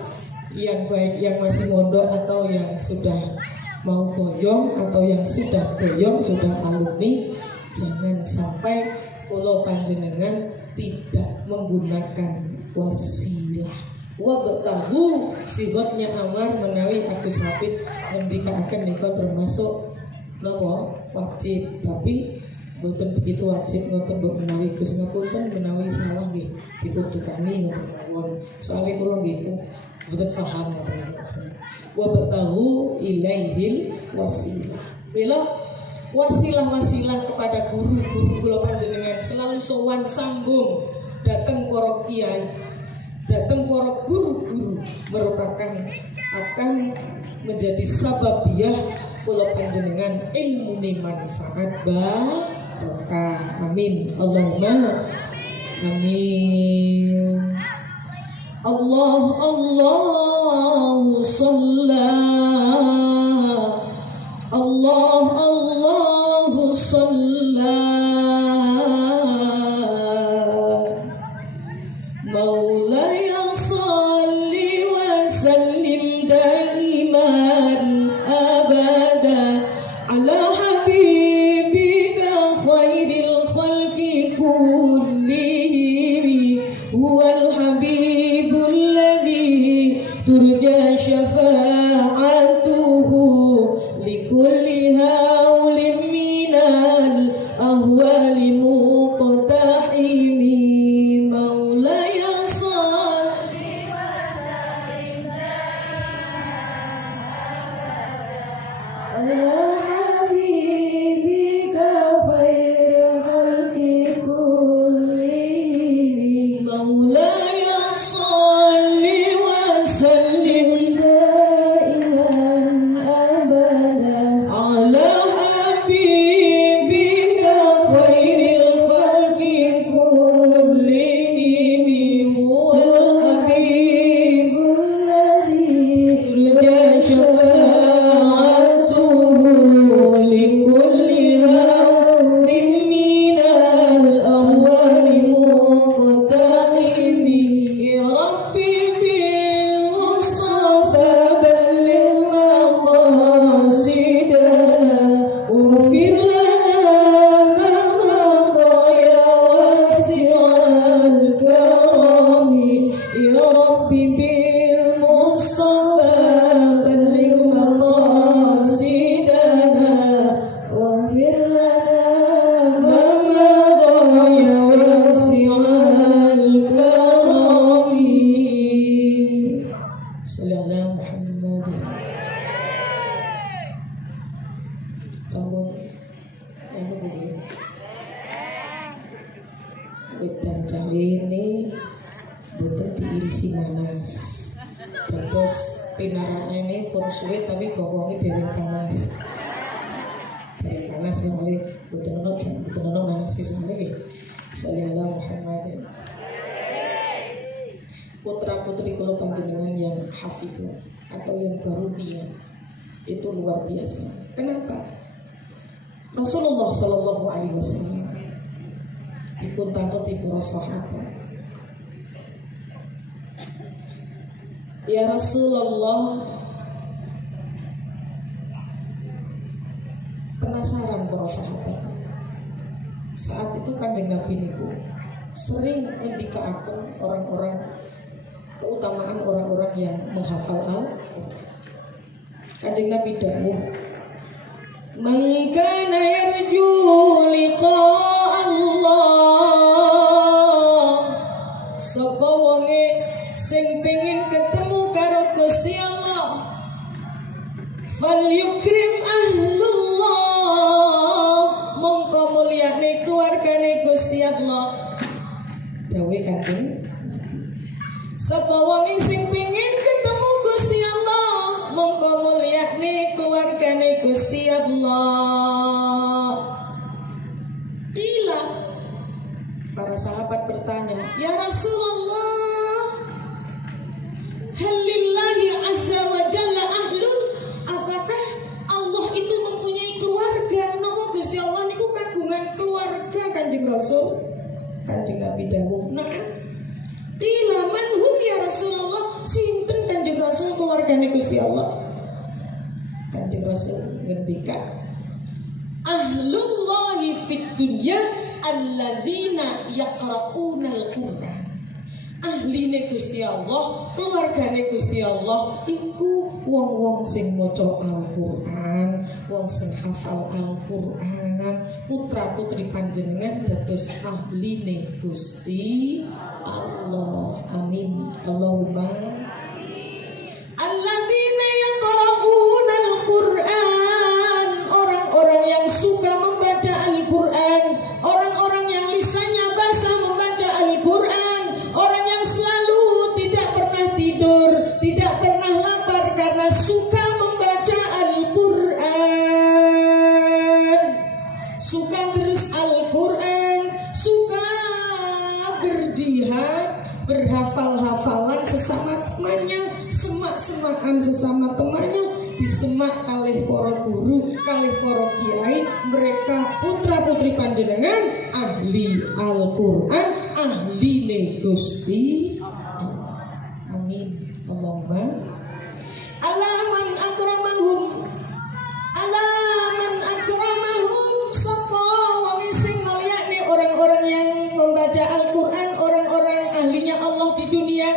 yang baik yang masih mondok atau yang sudah mau boyong atau yang sudah boyong sudah alumni, jangan sampai kula panjenengan tidak menggunakan wasilah. Wa betahu sigotnya Amar menawi Agus Hafid ngendikaken nika termasuk napa wajib, tapi boten begitu wajib ngoten mbok menawi Gus ngapunten menawi salah nggih dipun tukani ngoten mawon. Soale kula nggih boten paham ngoten. Wa betahu ilaihil wasilah. Mila wasilah-wasilah kepada guru-guru kula panjenengan selalu sowan sambung dateng para kiai, dateng para guru-guru merupakan akan menjadi sababiyah kula panjenengan ilmu manfaat barokah. Amin. Allahumma amin. Allahu shalla Allahu shalla Maulaya salli wa sallim daiman abada muqtahimi maulaya salli ala habibika khairil khalqi kullihim maulaya salli wa sallim daiman abada ala habibika khairil khalqi kullihim huwal habib alladhi turja syafa'atuhu likulli hawlin minal ahwali muqtahimi ya rabbi bil mustafa balligh maqasidana waghfir lana ma madha ya wasi'al karami ya rabbi bil mustafa balligh maqasidana waghfir lana ma madha ya wasi'al karami sallallahu Muhammad sampun anu begini wedan jahe ini boten diirisi nanas terus pinarane ini pun suwe tapi bawangnya dereng panas sekali boten ono nanas sekali nggih sallallahu Muhammad putra putri kula panjenengan yang hafidh atau yang baru dia itu luar biasa. Kenapa? Rasulullah Shallallahu Alaihi Wasallam dipun tangketi para sahabat. Ya Rasulullah, penasaran para sahabat. Saat itu Kanjeng Nabi niku sering ngendikaaken orang-orang keutamaan orang-orang yang menghafal Al-Qur'an. Kanjeng Nabi dawuh, "Man kana yarju liqa Allah." Sapa wonge sing pengin ketemu karo Gusti Allah, falyukrim ahlullah, mongko mulyane keluargane Gusti Allah. Dawuh Kanjeng, sapa wonge sing pengin ketemu Gusti Allah, mongko mulyane keluargane Gusti Allah. Qila, para sahabat bertanya, ya Rasulullah, halillahi azza wa jalla ahlun, apakah Allah itu mempunyai keluarga? Napa Gusti Allah niku kagungan keluarga? Kanjeng Rasul, Kanjeng Nabi dawuh, na'am. Qila man hum ya Rasulullah, sinten Kanjeng Rasul keluargane Gusti Allah? Kanjeng Rasul ngendika, ahlullahi fid dunya alladzina yaqra'una al-Qur'an. Ahline Gusti Allah, keluargane Gusti Allah iku wong-wong sing maca Al-Qur'an, wong sing hafal Al-Qur'an. Putra-putri panjenengan dados ahline Gusti Allah. Amin. Allahumma alladzina yaqra'una al-Qur'an, orang-orang yang suka membaca Al-Qur'an, orang-orang yang lisannya basah membaca Al-Qur'an, orang yang selalu tidak pernah tidur, tidak pernah lapar karena suka membaca Al-Qur'an, suka terus Al-Qur'an, suka berjihad, berhafal-hafalan sesama temannya, semak-semakan sesama temannya, disemak kalih para guru, kalih para kiai. Mereka putra-putri panjenengan ahli Al-Qur'an, ahli Gusti. Amin. Allahumma alaman akramahum, alaman akramahum, sapa wong sing mulyane orang-orang yang membaca Al-Qur'an, orang-orang ahlinya Allah di dunia.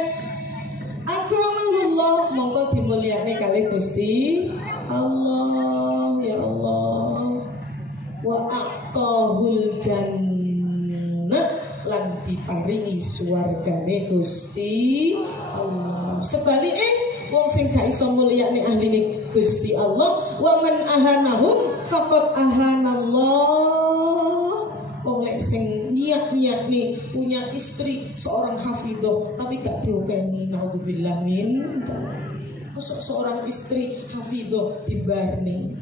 Akramahullah, monggo dimulyakne kalih Gusti Allah. Ya Allah, wa aqtahul jannah, lan diparingi swargane Gusti Allah. Sebalike wong sing gak iso mulyakne ahline Gusti Allah, wa man ahanahum faqad ahanallah. Wong lek sing niat-niat nih punya istri seorang hafidhah tapi gak diopeni, naudzubillah min. Masuk seorang istri hafidhah dibarni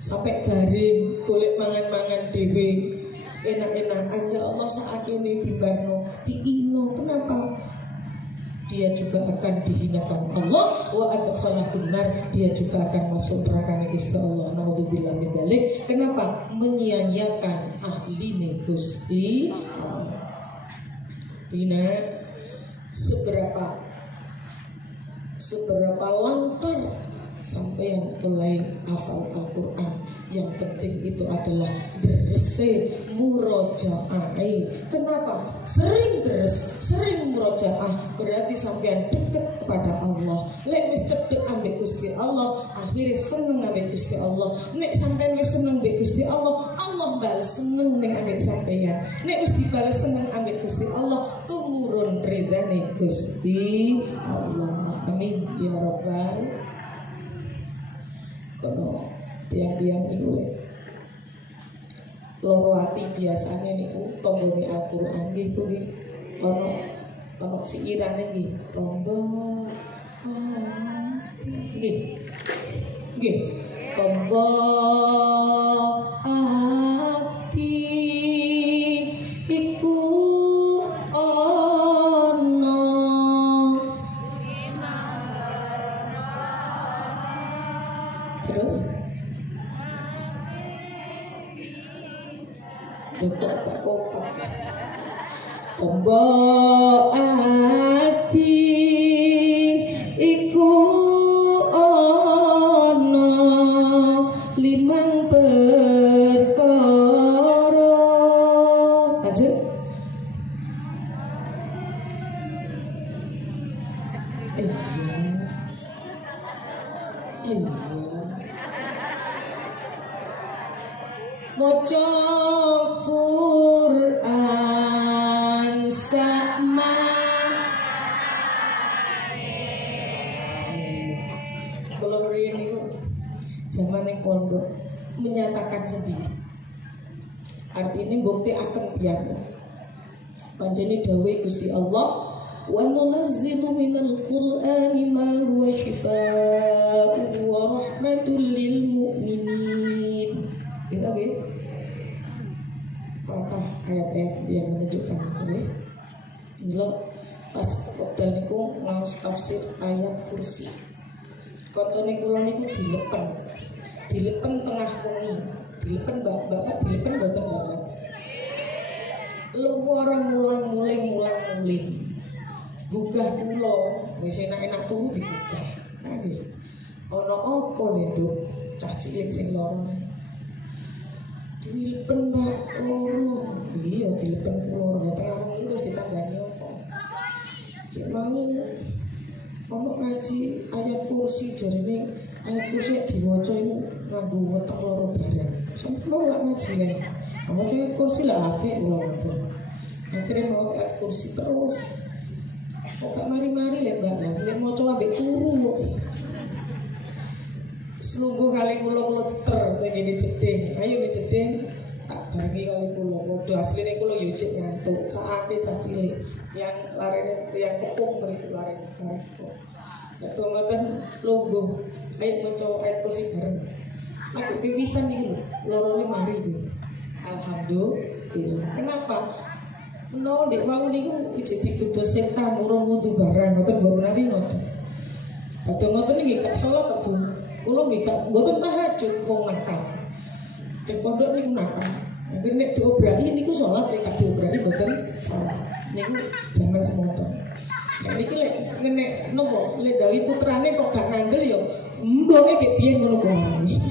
sampai garing golek mangan-mangan dhewe enak-enakan, ya Allah saat ini dibarno diino. Kenapa? Dia juga akan dihinakan Allah, wa adkhalahun nar, dia juga akan masuk neraka Gusti Allah. Naudzubillah min dzalik. Kenapa? Menyia-nyiakan ahline Gusti Allah. Tina seberapa lancar sampai yang mulai hafal Al-Quran. Yang penting itu adalah bersih murojaah. Kenapa? Sering murojaah berarti sampean dekat kepada Allah. Lek wis cedek ambek Gusti Allah, akhirnya seneng ambek Gusti Allah. Nek sampean wis seneng ambek Gusti Allah, Allah bales seneng ning ambek sampean. Nek wis dibales seneng ambek Gusti Allah, tumurun ridane Gusti Allah. Amin ya rabbal. Kono tiang-tiang itu loro ati biasanya niku tombone Al-Qur'an nggih Bu nggih. Ono siirane nggih, tombol ati. Nggih. Tombol ati iku ono terus Joko gak kompak. Tombol ati iku ono limang perkara. Lanjut. Iya. Maca Quran sama kalau ini zaman yang pondok menyatakan sendiri, artinya bukti akan biarlah panjani dawe Gusti Allah, wa nunazzilu minal Qur'ani ma huwa shifaa'un wa rahmatul lil mu'minin. Kita gitu. Fatah ayat-ayat yang menunjukkan ini. Milo pas waktu niku ngaos tafsir ayat kursi. Koncone kula niku dilepen tengah wengi. Dilepen bapak dilepen mboten bapak. Luwara mulang-muling. Gugah kula wis enak-enak turu digugah. Nah nggih. Ana apa Nduk? Cah cilik sing loro. Dilepen mbak loro. Iya dilepen loro. Ya tengah wengi terus ditambani apa? Ya mau ono ngaji ayat kursi jarine ayat kursi diwaca iku nganggo wetek loro bareng. Sampe mau lak ngaji lek. Mau ayat kursi lah apik kula ngoten. Akhirnya mau ayat kursi terus. Kok gak mari-mari lek Mbak. Lek maca ambek turu. Selungguh kali kula ter pengen jeding. Ayo jeding tak barengi kali kula. Padha asline kula yo jek ngantuk. Saate cah cilik yang larene yang kepung mriku larene. Betul ngoten lungguh. Ayo maca ayat kursi bareng. Aku pipisan iki lho. Lorone mari lho. Alhamdulillah. Kenapa? No, dek mau niku jadi kudu setan urung wudu barang ngoten mbok menawi ngoten. Padha ngoten nggih gak salat ta Bu. Kula nggih gak mboten tahajud wong nakal. Cek pondok niku nakal. Nek nek diobrahi niku salat lek gak diobrahi mboten salat. Niku jaman semonten. Nek niki lek nenek nopo lek dawi putrane kok gak ngandel ya mboke gek biyen ngono kuwi.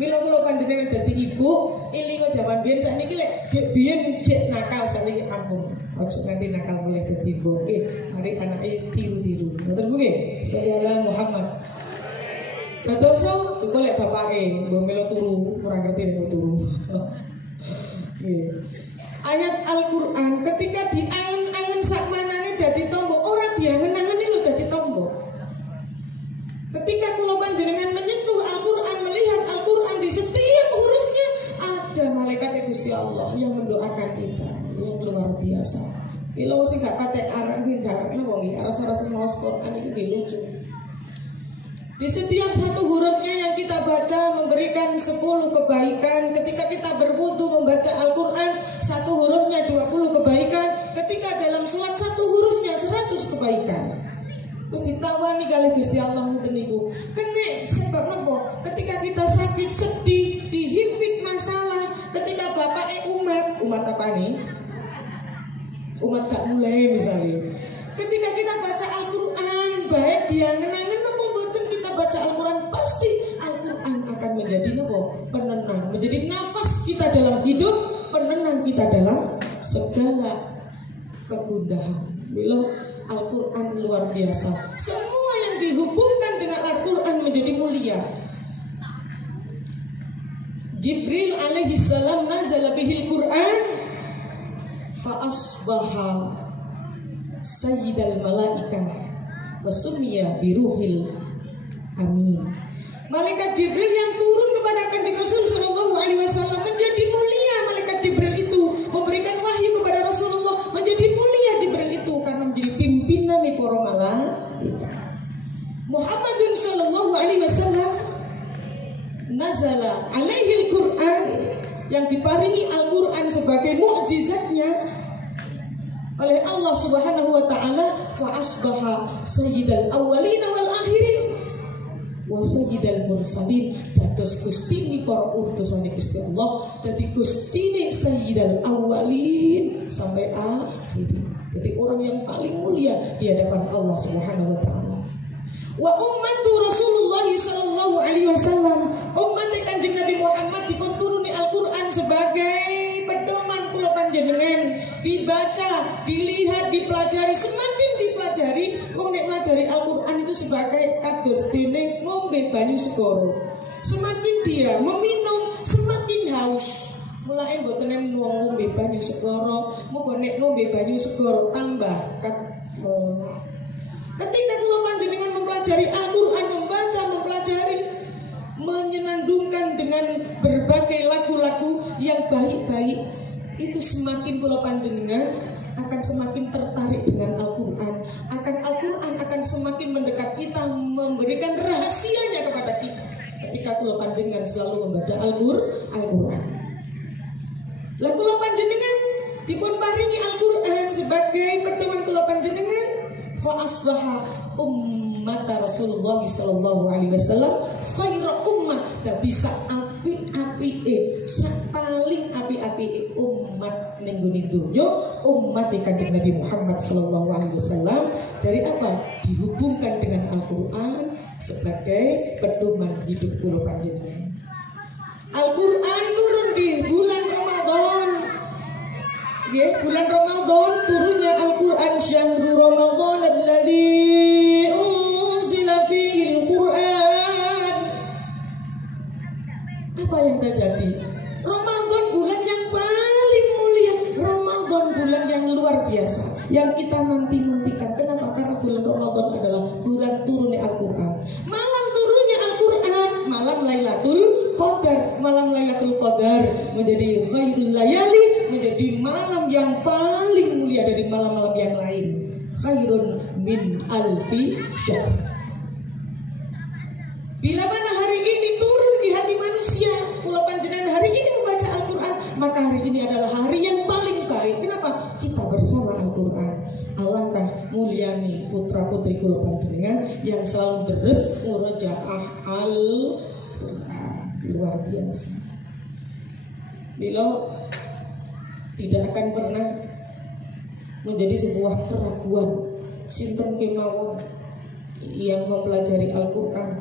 Mila kula panjenengan dadi ibu ilingo jaman biyen sakniki lek gek biyen cek nakal sakniki ampun. Ojo nganti nakal mulai dadi ibu. Mari anake tiru-tiru. Ngoten Bu nggih. Sallallahu Muhammad. Kadoso tuku lek bapake mbok melu turu, ora ngerti nek turu. Nggih. ayat Al-Qur'an ketika diangen-angen sak manane dadi tombo, ora diangen-angeni lho dadi tombo. Ketika kula panjenengan menyentuh Al-Qur'an, melihat Al-Qur'an di setiap hurufnya ada malaikat Gusti Allah yang mendoakan kita, yang luar biasa. Bila sing gak patek arek iki gak arep napa nggih, rasa-rasa maos Qur'an iki nggih lucu. Di setiap satu hurufnya yang kita baca memberikan 10 kebaikan. Ketika kita berwudu membaca Al-Qur'an, satu hurufnya 20 kebaikan. Ketika dalam sholat satu hurufnya 100 kebaikan. Terus ditawani kali Gusti Allah ngoten niku. Kene sebab napa? Ketika kita sakit, sedih, dihimpit masalah, ketika bapake umat apa nih? Umat gak mulai misalnya. Ketika kita baca Al-Qur'an, baik diangen-angen napa mboten kita baca Al-Qur'an, pasti Al-Qur'an akan menjadi napa? Penenang, menjadi nafas kita dalam hidup, penenang kita dalam segala kegundahan. Bila Al-Qur'an luar biasa. Semua yang dihubungkan dengan Al-Qur'an menjadi mulia. Jibril alaihi salam nazala bihil Qur'an fa asbaha sayyidal malaikah wa summiya biruhil amin. Malaikat Jibril yang turun kepada kanjeng Rasul sallallahu alaihi wasallam menjadi mulia. Malaikat Jibril itu memberikan wahyu kepada Rasulullah, menjadi mulia Jibril itu karena menjadi pimpinan para malaikat. Muhammadun sallallahu alaihi wasallam nazala alaihi al-Qur'an, yang diparingi Al-Qur'an sebagai mukjizatnya oleh Allah Subhanahu wa taala, fa asbaha sayyidal awwalin wal akhirin wa sayyidal mursalin. Dados gustine para utusan Gusti Allah, dadi gustine sayyidal awwalin sampai akhir. Jadi orang yang paling mulia di hadapan Allah Subhanahu wa taala. Wa ummatu Rasulullah sallallahu alaihi wasallam, umat Kanjeng Nabi Muhammad dipun turuni Al-Qur'an sebagai pedoman kula panjenengan, dibaca, dilihat, dipelajari. Semakin dipelajari, wong nek pelajari Al-Qur'an itu sebagai kados dene ngombe banyu segara. Semakin dia meminum, semakin haus. Mulai mboten wong ngombe banyu segara, muga nek ngombe banyu segara tambah ketika kula panjenengan mempelajari Al-Qur'an, membaca, mempelajari, menyenandungkan dengan berbagai lagu-lagu yang baik-baik, itu semakin kula panjenengan akan semakin tertarik dengan Al-Qur'an. Al-Qur'an akan semakin mendekat kita, memberikan rahasianya kepada kita. Ketika kula panjenengan selalu membaca Al-Qur'an. Lah kula panjenengan dipun paringi Al-Qur'an sebagai pedoman kula panjenengan, fa asbaha ummat Rasulullah sallallahu alaihi wasallam khairu ummah, dadi sak apik-apike, sak paling apik-apike umat ning gone donya, umat Kanjeng Nabi Muhammad sallallahu alaihi wasallam. Dari apa? Dihubungkan dengan Al-Qur'an sebagai pedoman hidup kula panjenengan. Al-Qur'an turun di bulan Ramadan. Ya, bulan Ramadan turunnya Al-Qur'an, syahrul Ramadan alladzi unzila fihi al-Qur'an. Apa yang terjadi? Ramadan bulan yang paling mulia, Ramadan bulan yang luar biasa, yang kita nanti-nantikan. Kenapa? Karena bulan Ramadan adalah bulan turunnya Al-Qur'an. Malam turunnya Al-Qur'an, malam Lailatul Qadar. Malam Lailatul Qadar menjadi khairul layali, menjadi malam yang paling mulia dari malam-malam yang lain. Khairun min alfi syahr. Bila mana hari ini turun di hati manusia, kula panjenengan hari ini membaca Al-Qur'an, maka hari ini adalah hari yang paling baik. Kenapa? Kita bersama Al-Qur'an. Alangkah mulyani putra-putri kula panjenengan yang selalu terus murojaah Al-Qur'an. Luar biasa. Bila tidak akan pernah menjadi sebuah keraguan sinten kemawon yang mempelajari Al-Qur'an,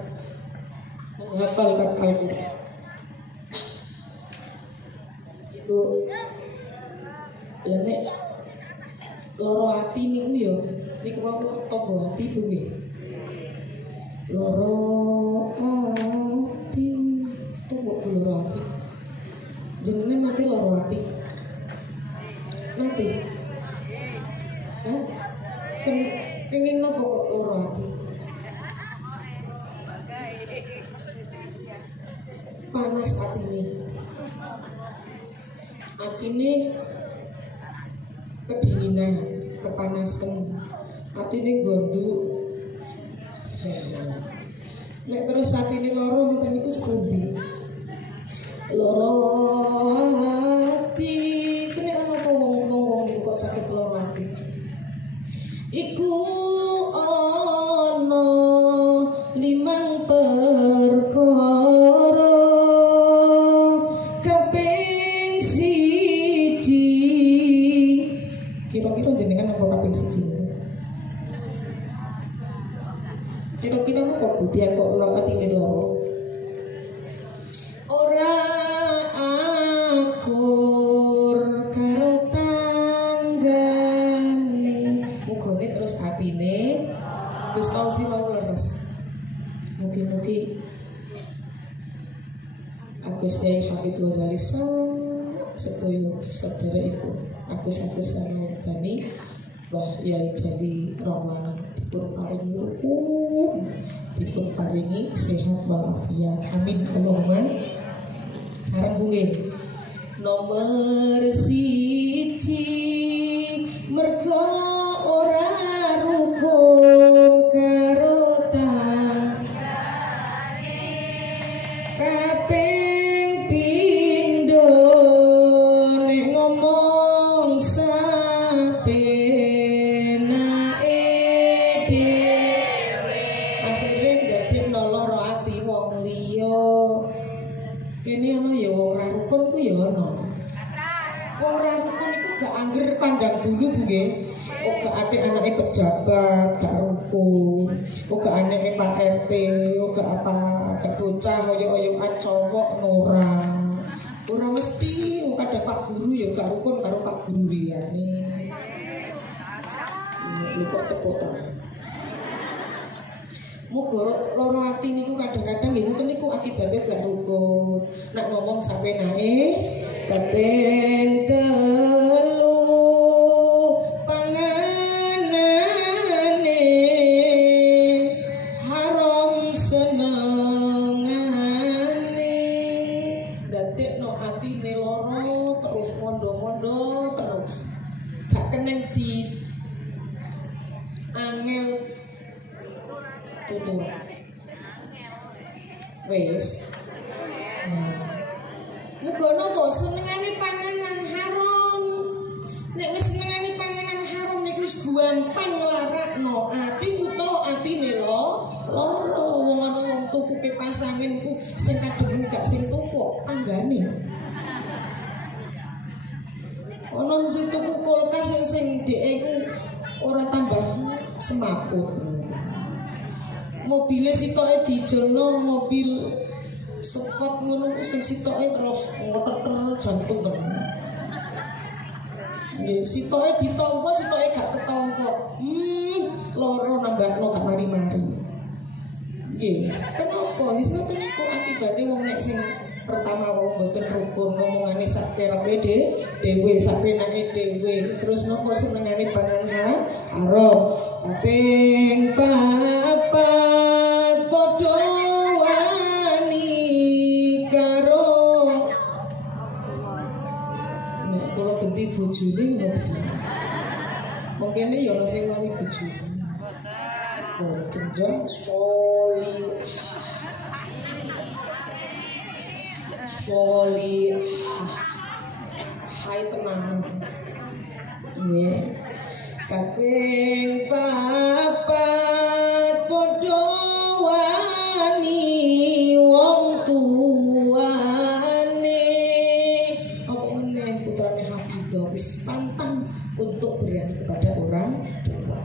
menghafalkan Al-Qur'an. Itu lenek loro hati niku yo, niku wau tobo hati Bu nggih. Loro hati, tobo loro hati. Jenengan nanti loro hati. Nanti. Hah? Kenging nopo kok loro ati? Panas atine. Atine kedinginan, kepanasan. Atine gonduk. Nek terus atine loro ngoten niku sepundi? Loro ati, kene ana apa wong niku kok sakit loro ati? Iku ana 5 perkara kaping 1. Kira-kira jenengan apa kaping 1? Kira-kira apa butian kok loro ati loro? Ora akur karo tanggane. Mugane terus atine Gus Fauzi mau leres. Mugi-mugi Agus Kyai Hafidz Ghazali sedaya sedherek-ibu Agus karo Bani Mbah Yai Jali Romani dipun paringi rukun, dipun paringi sehat walafiat. Amin Allahumma. Sareng nggih. Nomor 1 mergo ora rukun karo tanggane. Kaping pindho nek ngomong sapenake dhewe akhire ndadekno lara ati wong liya. Kene ana ya wong ra rukun ku ya ana. Wong ra rukun iku gak angger pandang dulu Bu nggih. Oh gak atik anake pejabat, gak rukun. Oh gak anake Pak RT, oh gak apa, gak bocah oyok-oyokan cowok ora. Ora mesti kadang Pak Guru ya gak rukun karo Pak Guru liyane. Lho kok tepuk tangan. Muga loro ati niku kadang-kadang nggih ngoten niku akibate gak rukun. Nek ngomong sapenake kaping 3 panganane haram senengane. Dadekno atine loro terus mondo-mondo terus. Gak keneng di angel tutur wis. Muga napa senengane panganan haram. Nek wis senengane panganan haram niku wis gampang nglarakno ati utawa atine loro. Wong ana wong tuku kipas angin niku sing kadung gak sing tuku tanggane. Ana sing tuku kulkas sing dhek iku ora tambah semaput. Mobile sitoke dijono mobil sport ngono ku sing sitoke terus ngoter jantung kan. Nggih, sitoke ditampa sitoke gak ketampa. Loro nambahno gak mari-mari. Nggih, kenapa? Wis ngoten niku akibate wong nek sing pertama wong mboten rukun ngomongane sak kerepe dhewe sak penake dhewe terus nopo senengane panganan haram. Kaping 4 padha wani karo nek kula genti bojone ngono. Mungkin ya ana sing wani bojone. Oh, tunjang solih hai tenan nggih. Kaping 4 padha wani wong tuane. Apa meneh putrane Hafidho wis pantang untuk berani kepada orang tua.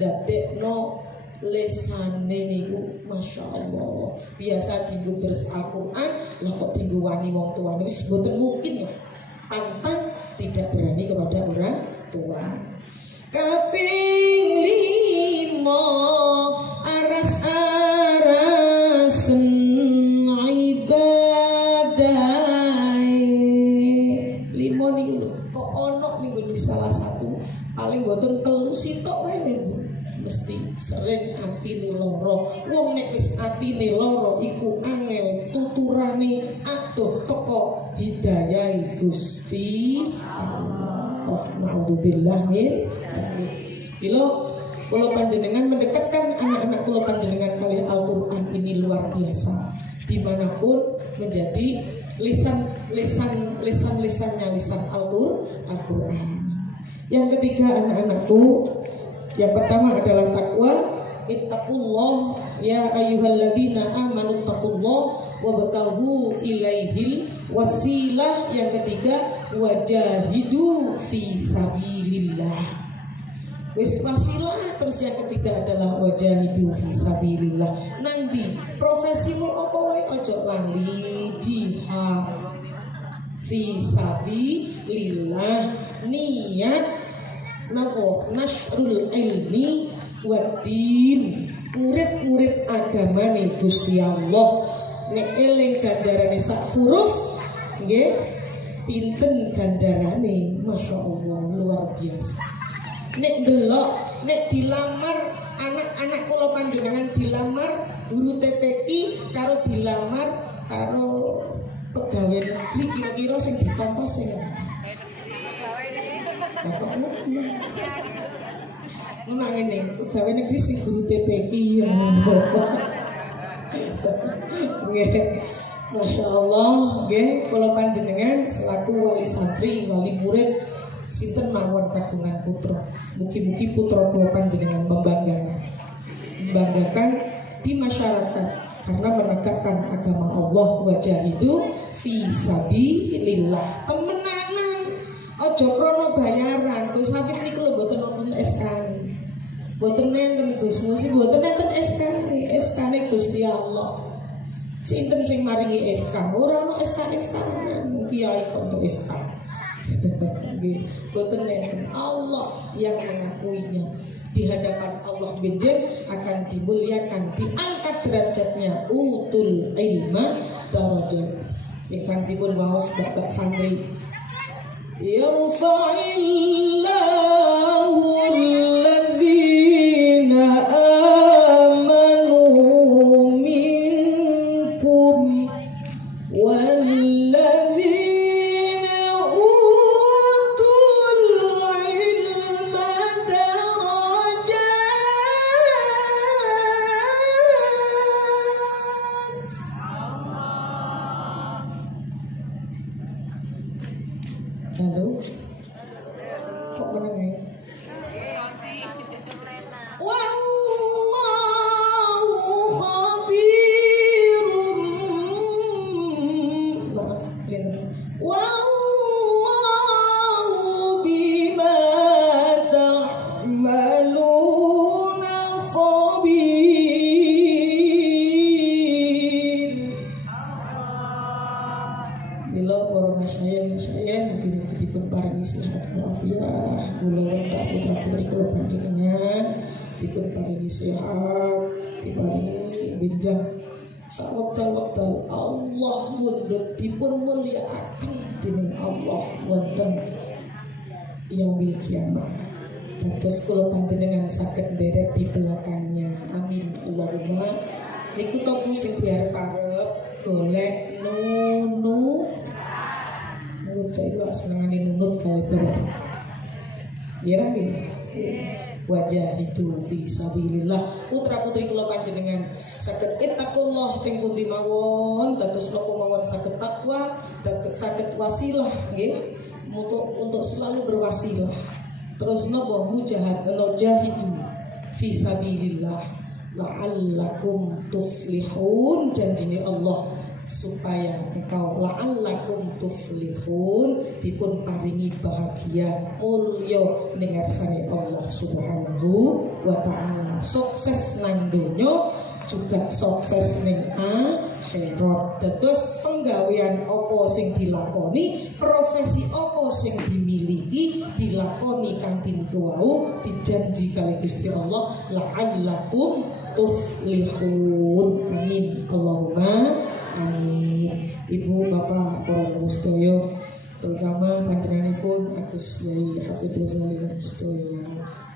Dadekno lesane niku masyaallah biasa dienggo terus Al-Qur'an lah kok dienggo wani wong tuane wis mboten mungkin ya. Pantang tidak berani kepada orang tua. Kaping 5 aras-arasen ibadah 5 niku lho kok ana ning ini salah satu paling boten telu sitok wae mesti sering atine loro. Wong nek wis atine loro iku angel tuturane adoh teko hidayah Gusti Allah. Naudzubillah min dzalik. Ilo kula panjenengan mendekatkan anak-anak kula panjenengan kali Al-Qur'an ini luar biasa. Dimanapun menjadi lisannya lisan Al-Qur'an. Yang ketiga anak-anakku, yang pertama adalah takwa. Ittaqullah ya ayyuhalladzina amanu taqullah wabtaghu ilaihil wasilah. Yang ketiga wajahidu fi sabilillah. Wis wasilah. Terus yang ketiga adalah wajahidu fi sabilillah. Nanti profesimu apa wae ojo lali jihad fi sabilillah. Niat napa nasrul ilmi wadin, murid-murid agamane Gusti Allah. Nek eling ganjarane sak huruf nggih pinten ganjarane, masyaallah luar biasa. Nek delok, nek dilamar anak-anak kula panjenengan dilamar guru TPQ karo dilamar karo pegawai negeri, kira-kira sing ditampa sing Memang ini pegawai negeri sing guru TPQ ya. Masya Allah, kalau panjenengan selaku wali santri, wali murid, sinten mawon kagungan putra. Mugi-mugi putra kula panjenengan membanggakan di masyarakat karena menegakkan agama Allah. Wajahidu fi sabilillah. Temenanan, ojo krono bayaran. Gus Hafid niku lho mboten nonton SK. Mboten nenten Gus Musi, mboten nenten SK. SK-ne Gusti Allah. Sinten sing maringi SK? Ora ono SK kiai kok untuk SK. Boten nenten, Allah yang mengakuinya. Di hadapan Allah benjing akan dimuliakan, diangkat derajatnya. Utul ilma darajat. Ikan dipun waos bapak santri. Yarfa'illahu alladhina amanu minkum walladzina utul ilma darajat. Halo, kok menengah ya? Wallahu khabirum. Maaf, wallahu bima ta'maluna khabir. Bila para masyayikh mungkin dipun paringi sehat walafiat, kula wonten putra-putri kula panjenengan dipun paringi sehat, diparingi bidang sawekdal-wekdal Allah mundhut dipun mulyakaken dening Allah wonten yaumil kiamah. Dados kula panjenengan saged nderek di belakangnya. Amin Allahumma. Niku toku sing diarep-arep golek nunu. Menurut saya itu senangane nunut kali berapa. Ya nggih. Wajah itu fi sabilillah. Putra-putri kula panjenengan saged ittaqullah teng pundi mawon, dados napa mawon saged takwa, saged wasilah nggih. Untuk selalu berwasilah. Terus napa jahidu fi sabilillah la'allakum tuflihun. Janjine Allah supaya engkau la'allakum tuflihun dipun paringi bahagia mulya ning ngarsane Allah Subhanahu wa taala. Sukses nang donya juga sukses ning akhirat. Dados penggawean apa sing dilakoni, profesi apa sing dimiliki, dilakoni kanthi niku wau dijanji kali Gusti Allah la'allakum tuflihun. Amin Allahumma amin. Ibu bapak para sedaya terutama panjenenganipun Agus Yai Hafidz Ghazali lan sedaya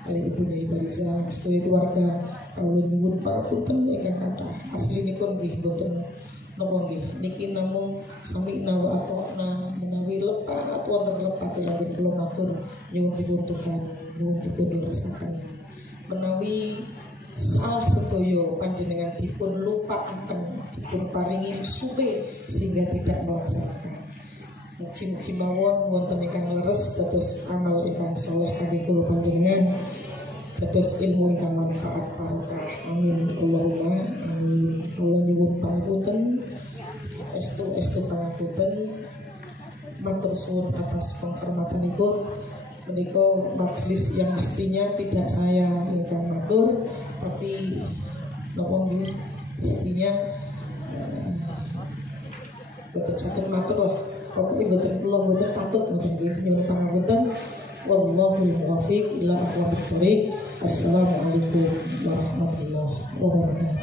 kali Ibu Nyai Bariza sedaya keluarga kawula nyuwun papunten ingkang kathah aslinipun nggih boten napa nggih niki namung sami nawa atokna menawi lepat wonten lepat yang kula matur nyuwun dipuntukan nyuwun dipun lestakan menawi salah sedaya panjenengan dipun lupakaken dipun paringi suwe sehingga tidak melaksanakan. Mugi-mugi mawon wonten ingkang leres dados amal ingkang saleh kangge kula panjenengan dados ilmu ingkang manfaat barokah. Amin Allahumma amin. Kula nyuwun pangapunten estu pangapunten matur suwun atas penghormatanipun menika majelis yang mestinya tidak saya ingkang matur tapi napa nggih mestinya boten saged matur lah pokoke boten kula boten patut ngoten nggih nyuwun pangapunten wallahul muwaffiq ila aqwamit thoriq. Assalamualaikum warahmatullahi wabarakatuh.